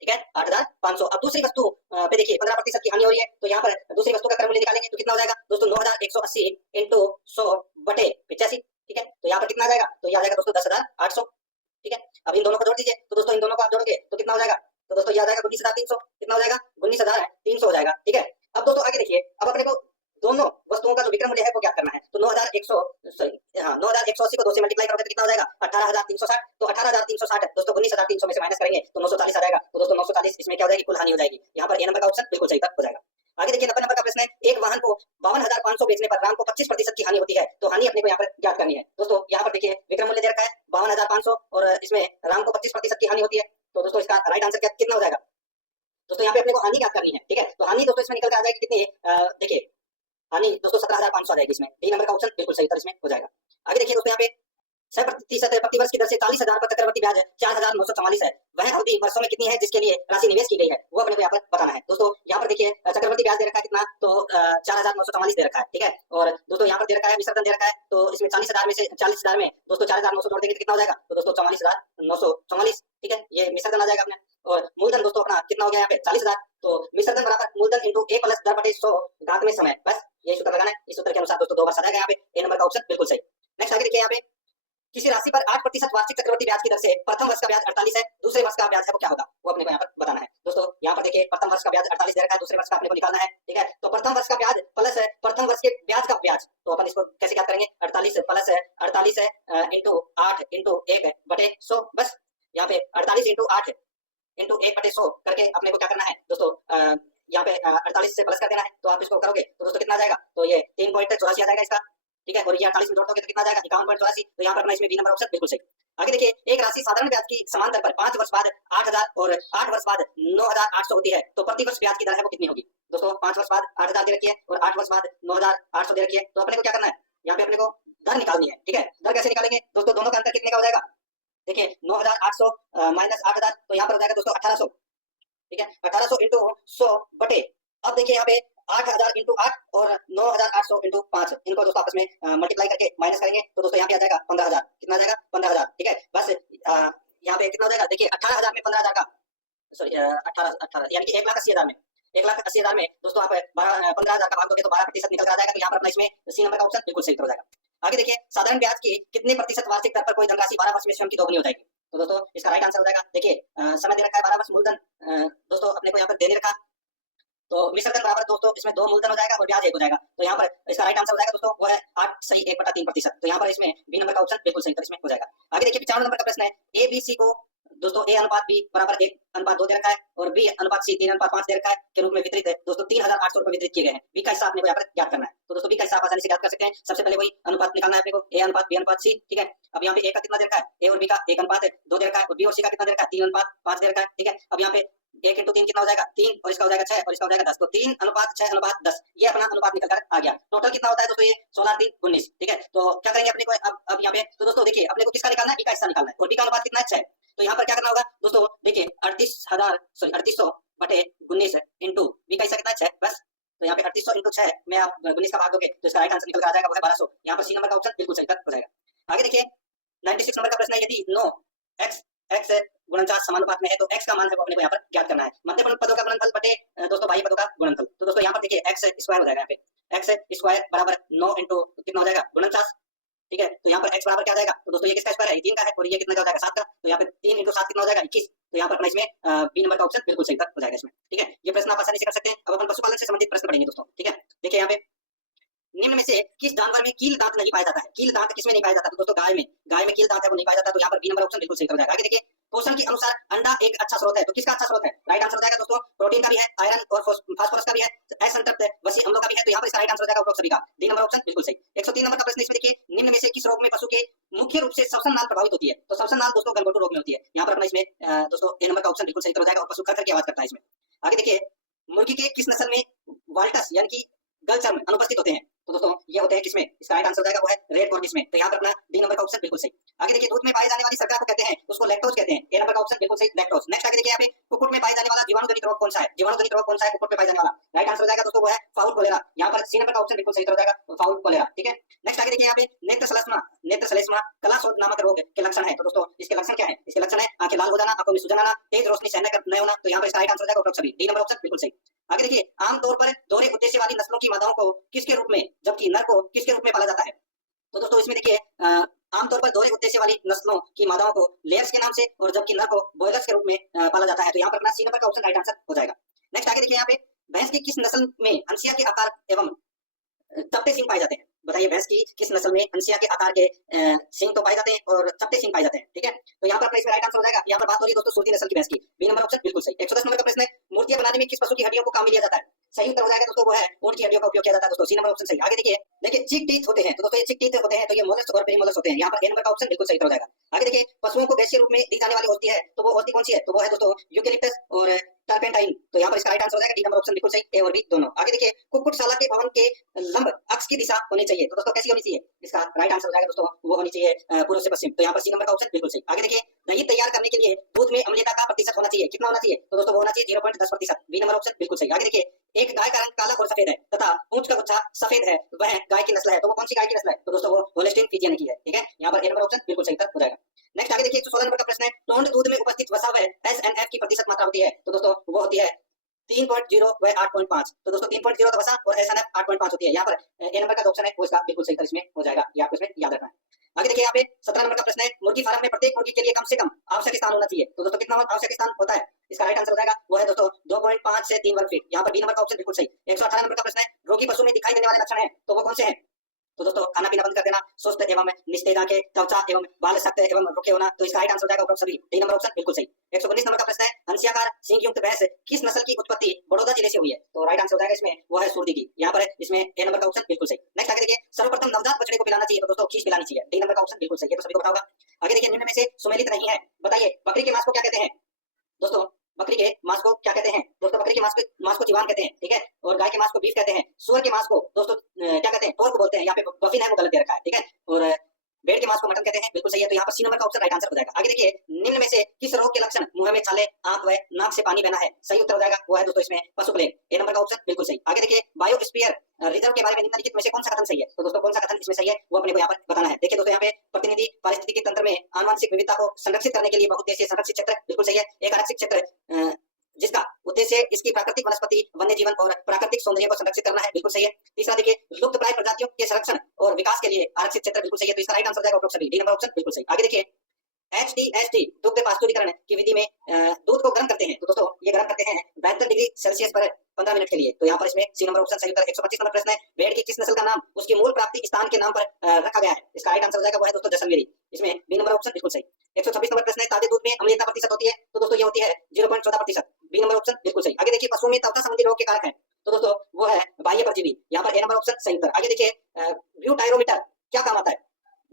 ठीक है, 8,500। अब दूसरी वस्तु पे देखिए 15% की हानि हो रही है, तो यहाँ पर दूसरी वस्तु का क्रय मूल्य निकालेंगे तो कितना हो जाएगा? दोस्तों 9,180 इंटू 100 बटे 85। ठीक है, तो यहाँ पर कितना आ जाएगा? तो ये आ जाएगा दोस्तों 10,800। ठीक है, अब इन दोनों को जोड़ दीजिए। तो दोस्तों इन दोनों को आप जोड़ोगे तो कितना हो जाएगा? तो दोस्तों ये आ जाएगा 19,300। कितना हो जाएगा? 19,300 हो जाएगा। ठीक है, अब दोस्तों आगे देखिए, अब अपने को दोनों वस्तुओं का जो विक्रय मूल्य है वो ज्ञात करना है। तो 9,180 को 2 से मल्टीप्लाई करोगे तो कितना हो जाएगा? 18,360। तो 18,360 दोस्तों 19,300 में से माइनस करेंगे तो 940 आ जाएगा। तो दोस्तों 940 इसमें क्या हो जाएगी? कुल हानि हो जाएगी। यहाँ पर ए नंबर का ऑप्शन बिल्कुल सही हो जाएगा। आगे देखिए 90 नंबर का प्रश्न है, एक वाहन को 52,500 बेचने पर राम को 25% की हानि होती है, तो हानि अपने को यहाँ पर ज्ञात करनी है। दोस्तों यहाँ पर देखिए विक्रय मूल्य दे रखा है 52,500 और इसमें राम को 25% की हानि होती है। तो दोस्तों इसका राइट आंसर कितना हो जाएगा? दोस्तों यहाँ पे अपने को हानि ज्ञात करनी है। ठीक है, तो हानि दोस्तों इसमें निकल कर आ जाएगी कितनी? देखिए हानि दोस्तों 17,500 आ जाएगी। इसमें डी नंबर का ऑप्शन बिल्कुल सही उत्तर इसमें हो जाएगा। आगे देखिए दोस्तों यहाँ पे 6% प्रतिवर्ष की दर से 40,000 पर चक्रवर्ती ब्याज 4,944 है, वह अवधि वर्षों में कितनी है जिसके लिए राशि निवेश की गई है वो अपने को यहाँ पर बताना है। दोस्तों यहाँ पर देखिए चक्रवर्ती ब्याज दे रखा है कितना? तो 4,944 दे रखा है। ठीक है, और दोस्तों यहाँ पर दे रखा है विसर्जन दे रखा है, तो इसमें 40,000 में से 40,000 में दोस्तों 4,900 जोड़ देंगे तो कितना हो जाएगा? तो दोस्तों 44,944। ठीक है, ये विसर्जन आ जाएगा अपने। और मूलधन दोस्तों अपना कितना हो गया यहाँ पे? 40,000। तो विसर्जन बराबर मूलधन इंटू a प्लस दर बटे 100 घात में समय। बस ये सूत्र लगाना है। इस सूत्र के अनुसार दोस्तों 2 बार आ जाएगा यहाँ पे। ए नंबर का ऑप्शन बिल्कुल सही। नेक्स्ट आगे देखिए यहाँ पे, किसी राशि पर 8% वार्षिक चक्रवर्ती ब्याज की दर से प्रथम वर्ष का ब्याज 48 है, दूसरे वर्ष का ब्याज है वो क्या होगा वो अपने को यहाँ पर बताना है। दोस्तों यहाँ पर देखिए प्रथम वर्ष का ब्याज 48 दे रखा है, दूसरे वर्ष का अपने को निकालना है। ठीक है, तो प्रथम वर्ष का ब्याज प्लस प्रथम वर्ष के ब्याज का ब्याज, तो अपन इसको कैसे याद करेंगे? 48 प्लस 48 इंटू 8 इंटू 1 बटे 100। बस यहाँ पे 48 इंटू 8 इंटू 1 बटे 100 करके अपने को क्या करना है दोस्तों? यहाँ पे 48 से प्लस कर देना है। तो आप इसको करोगे तो दोस्तों कितना आ जाएगा? तो ये 3.84 आ जाएगा इसका। ठीक है, और ये 48 में जोड़ दोगे तो कितना आ जाएगा? 51.84। तो यहाँ पर अपना इसमें बी नंबर ऑप्शन बिल्कुल सही। आगे देखिए, एक राशि साधारण ब्याज की समान दर पर 5 वर्ष बाद 8,000 और 8 वर्ष बाद 9,800 होती है, तो प्रति वर्ष ब्याज की दर है वो कितनी होगी? दोस्तों 5 वर्ष बाद 8,000 दे रखी है और 8 वर्ष बाद 9,800 दे रखी है, तो अपने को क्या करना है? यहाँ पे अपने को दर निकालनी है। ठीक है, दर कैसे निकालेंगे दोस्तों? दोनों का अंतर कितने का हो जाएगा? देखिए 9,800 माइनस 8,000, तो यहाँ पर हो जाएगा दोस्तों 1,800। ठीक है, 1,800 इंटू 100 बटे, अब देखिए यहाँ पे 8,000 इंटू 8 और 9,800 इंटू 5, इनको दोस्तों आपस में मल्टीप्लाई करके माइनस करेंगे तो दोस्तों यहाँ पे आ जाएगा 15,000। कितना आ जाएगा? 15,000। ठीक है, बस यहाँ पे कितना हो जाएगा? देखिए 18,000 में 15,000 का सॉरी 18 यानी कि 1,80,000 में 1,80,000 में दोस्तों आप 15,000 का भाग दोगे तो 12% निकल कर आ जाएगा। तो यहाँ पर अपना इसमें सी नंबर का ऑप्शन बिल्कुल सही हो जाएगा। आगे देखिए, साधारण ब्याज की कितने प्रतिशत वार्षिक दर पर कोई धनराशि 12 वर्ष में स्वयं की दोगुनी हो जाएगी? तो दोस्तों इसका राइट आंसर हो जाएगा, देखिए समय दे रखा है 12 वर्ष, मूलधन दोस्तों अपने को यहाँ पर दे रखा, तो विसर्जन बराबर दोस्तों इसमें 2 मूलधन हो जाएगा और ब्याज 1 हो जाएगा। तो यहाँ पर इसका राइट आंसर हो जाएगा दोस्तों वो है 8 सही 1/3%। तो यहाँ पर इसमें बी नंबर का ऑप्शन बिल्कुल सही इसमें हो जाएगा। आगे देखिए 95 नंबर का प्रश्न है, ए बी सी को दोस्तों a अनुपात b बराबर 1:2 दे रखा है और b अनुपात c 3:5 दे रखा है के रूप में वितरित है। दोस्तों 3,800 रुपए वितरित किए गए हैं। b का हिस्सा आपने को यहाँ पर ज्ञात करना है। तो दोस्तों b का हिस्सा आप आसानी से ज्ञात कर सकते हैं। सबसे पहले वही अनुपात निकालना है अपने को, a अनुपात b अनुपात c। ठीक है, अब यहाँ पे a का कितना दे रखा है? a और b का 1:2 दे रखा है और b और c का कितना दे रखा है? 3:5 दे रखा है। ठीक है, अब यहाँ पे 1 इंटू 3 कितना हो जाएगा? 3 और इसका हो जाएगा 6 और इसका हो जाएगा 10। तो 3:6:10 ये अपना अनुपात निकल कर आ गया। टोटल कितना होता है दोस्तों? ये 16 3 19। ठीक है, तो क्या करेंगे अपने को अब यहाँ पे? तो दोस्तों देखिए अपने को किसका निकालना है? b का हिस्सा निकालना है और b का अनुपात कितना है? 6। तो यहाँ पर क्या करना होगा दोस्तों? देखिए 3800 बटे 19 इंटू b का हिस्सा कितना है? 6। बस तो यहाँ पे 3800 इंटू 6 में आप 19 का भाग दोगे तो इसका राइट आंसर निकल कर आ जाएगा वो है 1200। यहाँ पर सी नंबर का ऑप्शन बिल्कुल सही हो जाएगा। आगे देखिए 96 नंबर का प्रश्न है, यदि 9 x गुणनचास समानुपात में है तो x का मान है वो अपने को यहाँ पर ज्ञात करना है। मध्य पदों का गुणनफल बटे दोस्तों बाह्य पदों का गुणनफल। तो दोस्तों यहाँ पर देखिए x स्क्वायर हो जाएगा। यहाँ पे x स्क्वायर बराबर 9 इंटू कितना हो जाएगा? गुणनचास। ठीक है, तो यहाँ पर x बराबर क्या आ जाएगा? तो दोस्तों ये किसका स्क्वायर है? 3 का है और ये कितना का हो जाएगा? 7 का। तो यहाँ पे 3 इंटू 7 कितना हो जाएगा? 21। तो यहाँ पर अपना इसमें बी नंबर का ऑप्शन बिल्कुल सही हो जाएगा इसमें। ठीक है, ये प्रश्न आप आसानी से कर सकते हैं। अब अपन पशुपालन से संबंधित प्रश्न पढ़ेंगे दोस्तों। ठीक है, देखिए यहाँ पे निम्न में से किस जानवर में कील दांत नहीं पाया जाता है? कील दांत किसमें नहीं पाया जाता? तो दोस्तों गाय में कील दांत है वो नहीं पाया जाता। तो यहाँ पर बी नंबर ऑप्शन बिल्कुल सही हो जाएगा। आगे देखिए, पोषण के अनुसार अंडा एक अच्छा स्रोत है, तो किसका अच्छा स्रोत है? राइट आंसर हो जाएगा दोस्तों प्रोटीन का भी है, आयरन और फास्फोरस का भी है, असंतृप्त वसी अम्लों का भी है। तो यहाँ पर इसका राइट आंसर हो जाएगा उपरोक्त सभी का। डी नंबर ऑप्शन बिल्कुल सही। 103 नंबर का प्रश्न इसमें देखिए, निम्न में से किस रोग में पशु के मुख्य रूप से श्वसन नाल प्रभावित होती है? तो श्वसन नाल दोस्तों गलघोटू रोग में होती है। यहाँ पर अपना इसमें दोस्तों ए नंबर का ऑप्शन बिल्कुल सही हो जाएगा और पशु खर की आवाज करता है इसमें। आगे देखिए, मुर्गी के किस नस्ल में वाल्टस यानी कि गलचर्म अनुपस्थित होते हैं? तो दोस्तों ये होते हैं किसमें, इसका राइट आंसर हो जाएगा वो है रेड कॉर्न में। तो यहाँ पर अपना डी नंबर का ऑप्शन बिल्कुल सही। आगे देखिए दूध में पाए जाने वाली शर्करा को कहते हैं, उसको लैक्टोज कहते हैं। ए नंबर का ऑप्शन बिल्कुल सही, लैक्टोज। नेक्स्ट आगे देखिए यहाँ पे कुक्कुट में पाए जाने वाला जीवाणुजनित रोग कौन सा है, जीवाणुजनित रोग कौन सा है कुक्कुट में पाए जाने वाला, राइट आंसर हो जाएगा दोस्तों वो है फाउल कोलेरा। यहाँ पर सी नंबर का ऑप्शन बिल्कुल सही हो जाएगा, फाउल कोलेरा। ठीक है, नेक्स्ट आगे देखिए यहाँ पे नेत्र सलेस्मा कलाशोथ नामक रोग के लक्षण है। तो दोस्तों इसके लक्षण क्या है, इसके लक्षण है आंखें लाल हो जाना, आंखों में सूजन आना, तेज रोशनी सहन न होना। तो यहाँ पर इसका राइट आंसर हो जाएगा उपरोक्त सभी, डी नंबर ऑप्शन बिल्कुल सही। आगे देखिए आमतौर पर दोहरे उद्देश्य वाली नस्लों की मादाओं को किसके रूप में जबकि नर को किसके रूप में पाला जाता है। तो दोस्तों इसमें देखिए आमतौर पर दोहरे उद्देश्य वाली नस्लों की मादाओं को लेयर्स के नाम से और जबकि नर को बॉयलर्स के रूप में पाला जाता है। तो यहाँ पर अपना सी नंबर का ऑप्शन राइट आंसर हो जाएगा। नेक्स्ट आगे देखिए यहाँ पे भैंस की किस नस्ल में हंसिया के आकार एवं चपटे सींग पाए जाते हैं। बताइए भैंस की किस नस्ल में हंसिया के आकार के सींग तो पाए जाते हैं और चपटे सींग पाए जाते हैं। ठीक है, तो यहाँ पर अपना इसमें राइट आंसर हो जाएगा। यहाँ पर बात हो रही है दोस्तों सूरती नस्ल की भैंस की, बी नंबर ऑप्शन बिल्कुल सही। 110 नंबर का प्रश्न है मूर्तियां बनाने में किस पशु की हड्डियों को काम में लिया जाता है। सही उत्तर हो जाएगा दोस्तों वो है ऊंट की हड्डियों का उपयोग किया जाता है दोस्तों, सी नंबर ऑप्शन सही। आगे देखिए चिक टीथ होते हैं। तो दोस्तों ये चिक टीथ होते हैं तो ये मोलस्क और पेरीमोलस्क होते हैं। यहाँ पर ए नंबर का ऑप्शन बिल्कुल सही हो जाएगा। आगे देखिए पशुओं को गैसीय रूप में दी जाने वाली औषधि है, तो वो औषधि कौन सी है, तो वो है दोस्तों यूकेलिप्टस और टर्पेंटाइन। तो यहाँ पर इसका राइट आंसर हो जाएगा डी नंबर ऑप्शन बिल्कुल सही, ए और बी दोनों। आगे देखिए कुक्कुटशाला के भवन के लंब अक्ष की दिशा होनी चाहिए। तो दोस्तों कैसी होनी चाहिए, इसका राइट आंसर हो जाएगा दोस्तों वो होनी चाहिए पूर्व से पश्चिम। तो यहाँ पर सी नंबर का ऑप्शन बिल्कुल सही। आगे देखिए दही तैयार करने के लिए दूध में अम्लता का प्रतिशत होना चाहिए, कितना होना चाहिए, तो दोस्तों वो होना चाहिए 0.10%, बी नंबर ऑप्शन बिल्कुल सही। आगे देखिए एक गाय का रंग काला और सफेद है तथा पूंछ का गुच्छा सफेद है, वह गाय की नस्ल है, तो वो कौन सी गाय की नस्ल है, तो दोस्तों वो होल्स्टीन फ्रीजियन की है। ठीक है, यहाँ पर ए नंबर ऑप्शन बिल्कुल सही हो जाएगा। नेक्स्ट आगे देखिए 16 नंबर का प्रश्न है टोंड दूध में उपस्थित वसा व एसएनएफ की प्रतिशत मात्रा होती है। तो दोस्तों वो होती है 3.0 व 8.5। तो दोस्तों 3.0 वसा और एसएनएफ 8.5 होती है। यहाँ पर ए नंबर का ऑप्शन है वो इसका बिल्कुल सही इसमें हो जाएगा, ये आपको इसमें याद रखना है। आगे देखिए यहाँ पे 17 नंबर का प्रश्न है मुर्गी फार्म में प्रत्येक मुर्गी के लिए कम से कम आवश्यक स्थान होना चाहिए। तो दोस्तों कितना आवश्यक स्थान होता है, इसका राइट आंसर हो जाएगा वो है दोस्तों 2.5 से 3 वर्ग फीट। यहाँ पर बी नंबर का ऑप्शन बिल्कुल सही। 118 नंबर का प्रश्न है रोगी पशु में दिखाई देने वाले लक्षण है, तो वो कौन से हैं, तो दोस्तों खाना पीना बंद कर देना, सुस्त एवं निस्तेज आंखें, त्वचा एवं बाल सख्त एवं रुके होना। तो इसका राइट आंसर हो जाएगा उपरोक्त सभी, डी नंबर ऑप्शन बिल्कुल सही। 119 नंबर का प्रश्न है हंसियाकार सींग युक्त भैंस किस नस्ल की उत्पत्ति बड़ौदा जिले से हुई है। तो राइट आंसर हो जाएगा इसमें वो है सुरती की। यहाँ पर इसमें ए नंबर का ऑप्शन बिल्कुल सही। नेक्स्ट आगे देखिए सर्वप्रथम नवजात बछड़े को पिलाना चाहिए, तो दोस्तों खींच पिलानी चाहिए, डी नंबर का ऑप्शन बिल्कुल सही, ये तो सभी को पता होगा। आगे देखिए निम्न में से सुमेलित नहीं है, बताइए बकरी के मांस को क्या कहते हैं। दोस्तों बकरी के मांस को क्या कहते हैं, दोस्तों बकरी के मांस को जीवान कहते हैं। ठीक है, और गाय के मांस को बीफ कहते हैं। सुअर के मांस को दोस्तों क्या कहते हैं, पोर्क बोलते हैं। यहाँ पे बफिन है वो गलत दे रखा है। ठीक है, और भेड़ के मांस को मटन कहते हैं, बिल्कुल सही है। तो यहाँ पर सी नंबर का ऑप्शन राइट आंसर हो जाएगा। आगे देखिए निम्न में से किस रोग के लक्षण मुंह में छाले, आंख व नाक से पानी बहना है। सही उत्तर हो जाएगा वो है दोस्तों इसमें पशु प्लेग, ए नंबर का ऑप्शन बिल्कुल सही। आगे देखिए बायोस्फीयर रिजर्व के बारे में निम्नलिखित में से कौन सा कथन सही है, तो दोस्तों कौन सा कथन इसमें सही है वो अपने को यहाँ पर बताना है। देखिए दोस्तों यहाँ पे प्रतिनिधि पारिस्थितिकी तंत्र में आनुवंशिक विविधता को संरक्षित करने के लिए बहुउद्देशीय संरक्षित क्षेत्र, बिल्कुल सही है। एक आरक्षित क्षेत्र जिसका उद्देश्य इसकी प्राकृतिक वनस्पति वन्य जीवन और प्राकृतिक सौंदर्य को संरक्षित करना है, बिल्कुल सही है। तीसरा देखिए लुप्त प्राय प्रजातियों के संरक्षण और विकास के लिए आरक्षित क्षेत्र, बिल्कुल सही है। तो इसका राइट आंसर हो जाएगा उपरोक्त सभी, डी नंबर ऑप्शन बिल्कुल सही। आगे देखिए HTST दुग्ध पास्तुरीकरण की विधि में दूध को गर्म करते हैं। तो दोस्तों ये गर्म करते हैं 72 डिग्री सेल्सियस पर 15 मिनट के लिए। तो यहाँ पर इसमें सी नंबर ऑप्शन सही उत्तर। 125 नंबर प्रश्न है भेड़ की किस नस्ल का नाम उसकी मूल प्राप्ति स्थान के नाम पर रखा गया है। इसका राइट आंसर हो जाएगा वो है दोस्तों जैसलमेरी, इसमें बी नंबर ऑप्शन बिल्कुल सही। 126 नंबर प्रश्न है ताजे दूध में अम्लता प्रतिशत होती है, तो दोस्तों ये होती है 0.14%, बी नंबर ऑप्शन बिल्कुल सही। आगे देखिए पशुओं में त्वचा संबंधी रोग के कारक है, तो दोस्तों वो है बाह्य परजीवी, यहाँ पर ए नंबर ऑप्शन सही उत्तर। आगे देखिए ब्यूटाइरोमीटर क्या काम आता है,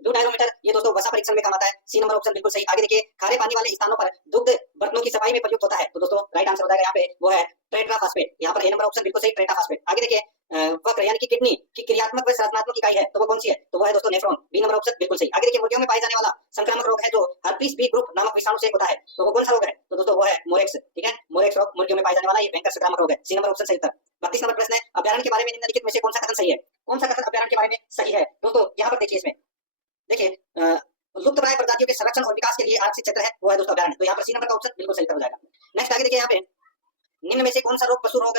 ब्यूटाइरोमीटर ये दोस्तों वसा परीक्षण में काम आता है, सी नंबर ऑप्शन बिल्कुल सही। आगे देखिए खारे पानी वाले स्थानों पर दुग्ध बर्तनों की सफाई में प्रयुक्त होता है, तो दोस्तों राइट आंसर हो जाएगा यहाँ पे वो है टेट्राफास्फेट, यहाँ पर ए नंबर ऑप्शन बिल्कुल सही टेट्राफास्फेट। आगे देखिए वक्र यानी कि किडनी की क्रियात्मक व संरचनात्मक इकाई है, तो वो कौन सी है, तो वो है दोस्तों नेफ्रॉन, बी नंबर ऑप्शन बिल्कुल सही। आगे देखिए मुर्गियों में पाए जाने वाला संक्रामक रोग है जो हर्पीस बी ग्रुप नामक विषाणु से होता है, तो वो कौन सा रोग है, तो दोस्तों वो है मोरेक्स। ठीक है, मोरेक्स रोग मुर्गियों में पाए जाने वाला ये भयंकर संक्रामक रोग है, सी नंबर ऑप्शन सही उत्तर। 32 नंबर प्रश्न है अभ्यारण्य के बारे में निम्नलिखित में से कौन सा कथन सही है, कौन सा कथन अभ्यारण्य के बारे में सही है। दोस्तों यहाँ पर देखिए इसमें देखिए लुप्त प्राय प्रजातियों के संरक्षण और विकास के लिए आरक्षित क्षेत्र है वो है दोस्तों अभ्यारण्य, तो यहाँ पर सी नंबर का ऑप्शन बिल्कुल सही हो जाएगा। नेक्स्ट आगे देखिए यहाँ पे निम्न में से कौन सा रोग पशु रोग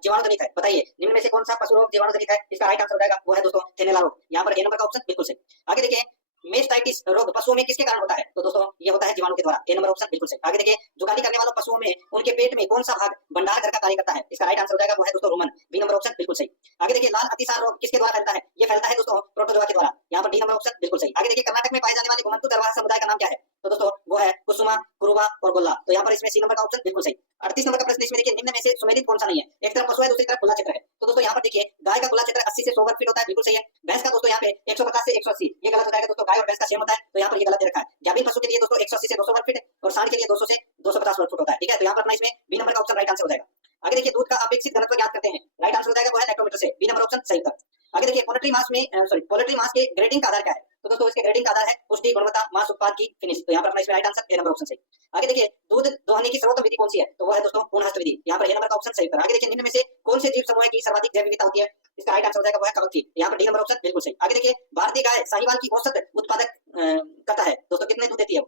जीवाणुजनित है, बताइए निम्न में से कौन सा पशु रोग जीवाणुजनित है। इसका राइट आंसर हो जाएगा वो है दोस्तों थेनेला रोग, यहाँ पर ए नंबर का ऑप्शन बिल्कुल सही। आगे देखिए मेस्टाइटिस रोग पशुओं में किसके कारण होता है, तो दोस्तों ये होता है जीवाणु के द्वारा, ए नंबर ऑप्शन बिल्कुल सही। आगे देखिए जुगाली करने वालों पशुओं में उनके पेट में कौन सा भाग भंडार घर का कार्य करता है, इसका राइट आंसर हो जाएगा वो है दोस्तों रोमन, बी नंबर ऑप्शन बिल्कुल सही। आगे देखिए लाल अतिसार रोग किसके द्वारा फैलता है, ये फैलता है दोस्तों प्रोटोजोआ के द्वारा, यहाँ पर डी नंबर ऑप्शन बिल्कुल सही। आगे देखिए कर्नाटक में पाए जाने वाले घुमंतु दरवाहा समुदाय का नाम क्या है, तो दोस्तों वो है कुसुमा, कुरुबा और गोल्ला, तो यहाँ पर इसमें सी नंबर का ऑप्शन बिल्कुल सही। 38 नंबर का प्रश्न इसमें देखिए निम्न में से सुमेलित कौन सा नहीं है, एक तरफ पशु है दूसरी तरफ खुला क्षेत्र है, तो दोस्तों यहाँ पर देखिए गाय का खुला क्षेत्र 80 से 100 वर्ग फीट होता है, बिल्कुल सही है। भैंस का दोस्तों यहाँ पे 150 से 180, ये गलत हो जाएगा दोस्तों, गाय और भैंस का सेम होता है, तो यहाँ पर ये गलत दे रखा है। गाभिन पशु के लिए दोस्तों 180 से 200 वर्ग फीट और सांड के लिए 200 से 250 वर्ग फीट होता है। ठीक है, तो यहाँ पर अपना इसमें बी नंबर का ऑप्शन राइट आंसर हो जाएगा। आगे देखिए दूध का अपेक्षित घनत्व ज्ञात करते हैं, राइट आंसर हो जाएगा वो है हेक्टोमीटर से, बी नंबर ऑप्शन सही उत्तर। आगे देखिए पोल्ट्री मांस के ग्रेडिंग का आधार क्या है? तो दोस्तों इसके ग्रेडिंग का आधार है पुष्टि, गुणवत्ता, मांस उत्पाद की फिनिश। तो यहाँ पर अपना इसमें right answer A number option सही। आगे देखिए दूध दोहने की सर्वोत्तम विधि कौन सी है? तो वो है दोस्तों पूर्णहस्त विधि। यहाँ पर ए नंबर का ऑप्शन सही उत्तर। आगे देखिए निम्न में से कौन से जीव समूह की सर्वाधिक जैव विविधता होती है? इसका राइट आंसर हो जाएगा वो है कवक की। यहाँ पर डी नंबर ऑप्शन बिल्कुल सही। आगे देखिए भारतीय गाय साहिवाल की औसत उत्पादक करता है दोस्तों, कितने दूध देती है?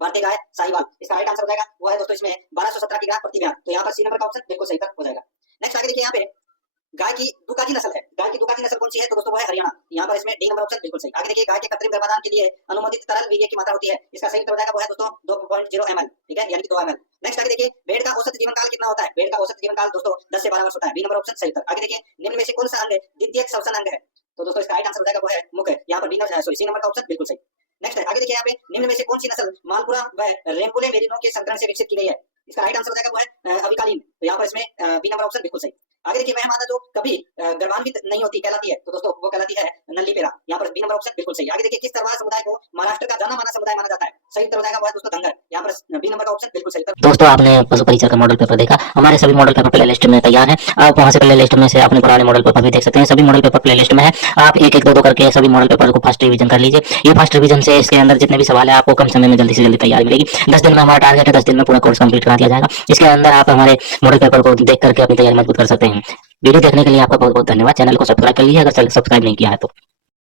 भारतीय गाय साहिवाल, इसका राइट आंसर हो जाएगा वो है दोस्तों इसमें 1217 की ग्राम प्रति ब्याज। तो यहाँ पर सी नंबर का ऑप्शन बिल्कुल सही हो जाएगा। नेक्स्ट आगे देखिए यहाँ पे गाय की दुकाती नस्ल है। गाय की दुकाती नस्ल कौन सी है? तो दोस्तों वो है हरियाणा। यहाँ पर इसमें डी नंबर ऑप्शन बिल्कुल सही। आगे देखिए गाय के कृत्रिम गर्भाधान के लिए अनुमोदित तरल वीर्य की मात्रा होती है, इसका सही उत्तर हो जाएगा वो है दोस्तों 2.0 ml, ठीक है, यानी कि 2 ml। नेक्स्ट आगे देखिए भेड़ का औसत जीवन काल कितना होता है? भेड़ का औसत जीवन काल दोस्तों 10 से 12 वर्ष होता है। बी नंबर ऑप्शन सही उत्तर। आगे देखिए निम्न में से कौन सा अंग द्वितीयक श्वसन अंग है? तो दोस्तों इसका राइट आंसर हो जाएगा वो है मुख। यहाँ पर सी नंबर का ऑप्शन बिल्कुल सही। नेक्स्ट है आगे देखिए यहाँ पे निम्न में से कौन सी नस्ल मालपुरा व रेनकुले मेरिनो के संकरण से विकसित की गई है? इसका राइट आंसर हो जाएगा वो है अविकालीन। तो यहाँ पर इसमें बी नंबर ऑप्शन बिल्कुल सही। आगे देखिए वह मादा जो कभी गर्भान्वित नहीं होती कहलाती है? तो दोस्तों वो कहलाती है नल्लीपेरा। यहाँ पर बी नंबर ऑप्शन बिल्कुल सही। आगे देखिए किस तरवार समुदाय को महाराष्ट्र का जाना माना समुदाय माना जाता है? सही उत्तर हो जाएगा वो है दोस्तों धंगर। यहाँ पर बी नंबर का ऑप्शन बिल्कुल सही। दोस्तों आपने पशु परिचर का मॉडल पेपर देखा। हमारे सभी मॉडल पेपर प्ले लिस्ट में तैयार है। आप वहां से प्ले लिस्ट में से अपने पुराने मॉडल पेपर भी देख सकते हैं। सभी मॉडल पेपर प्ले लिस्ट में है। आप एक एक दो करके सभी मॉडल पेपर को फर्स्ट रिवीजन कर लीजिए। ये फर्स्ट रिवीजन से इसके अंदर जितने भी सवाल है आपको कम समय में जल्दी से जल्दी तैयारी मिलेगी। 10 दिन में हमारा टारगेट है, 10 दिन में पूरा कोर्स कंप्लीट करा दिया जाएगा। इसके अंदर आप हमारे मॉडल पेपर को देख करके अपनी तैयारी मजबूत कर सकते हैं। वीडियो देखने के लिए आपका बहुत बहुत धन्यवाद। चैनल को सब्सक्राइब कर लीजिए अगर सब्सक्राइब नहीं किया है तो।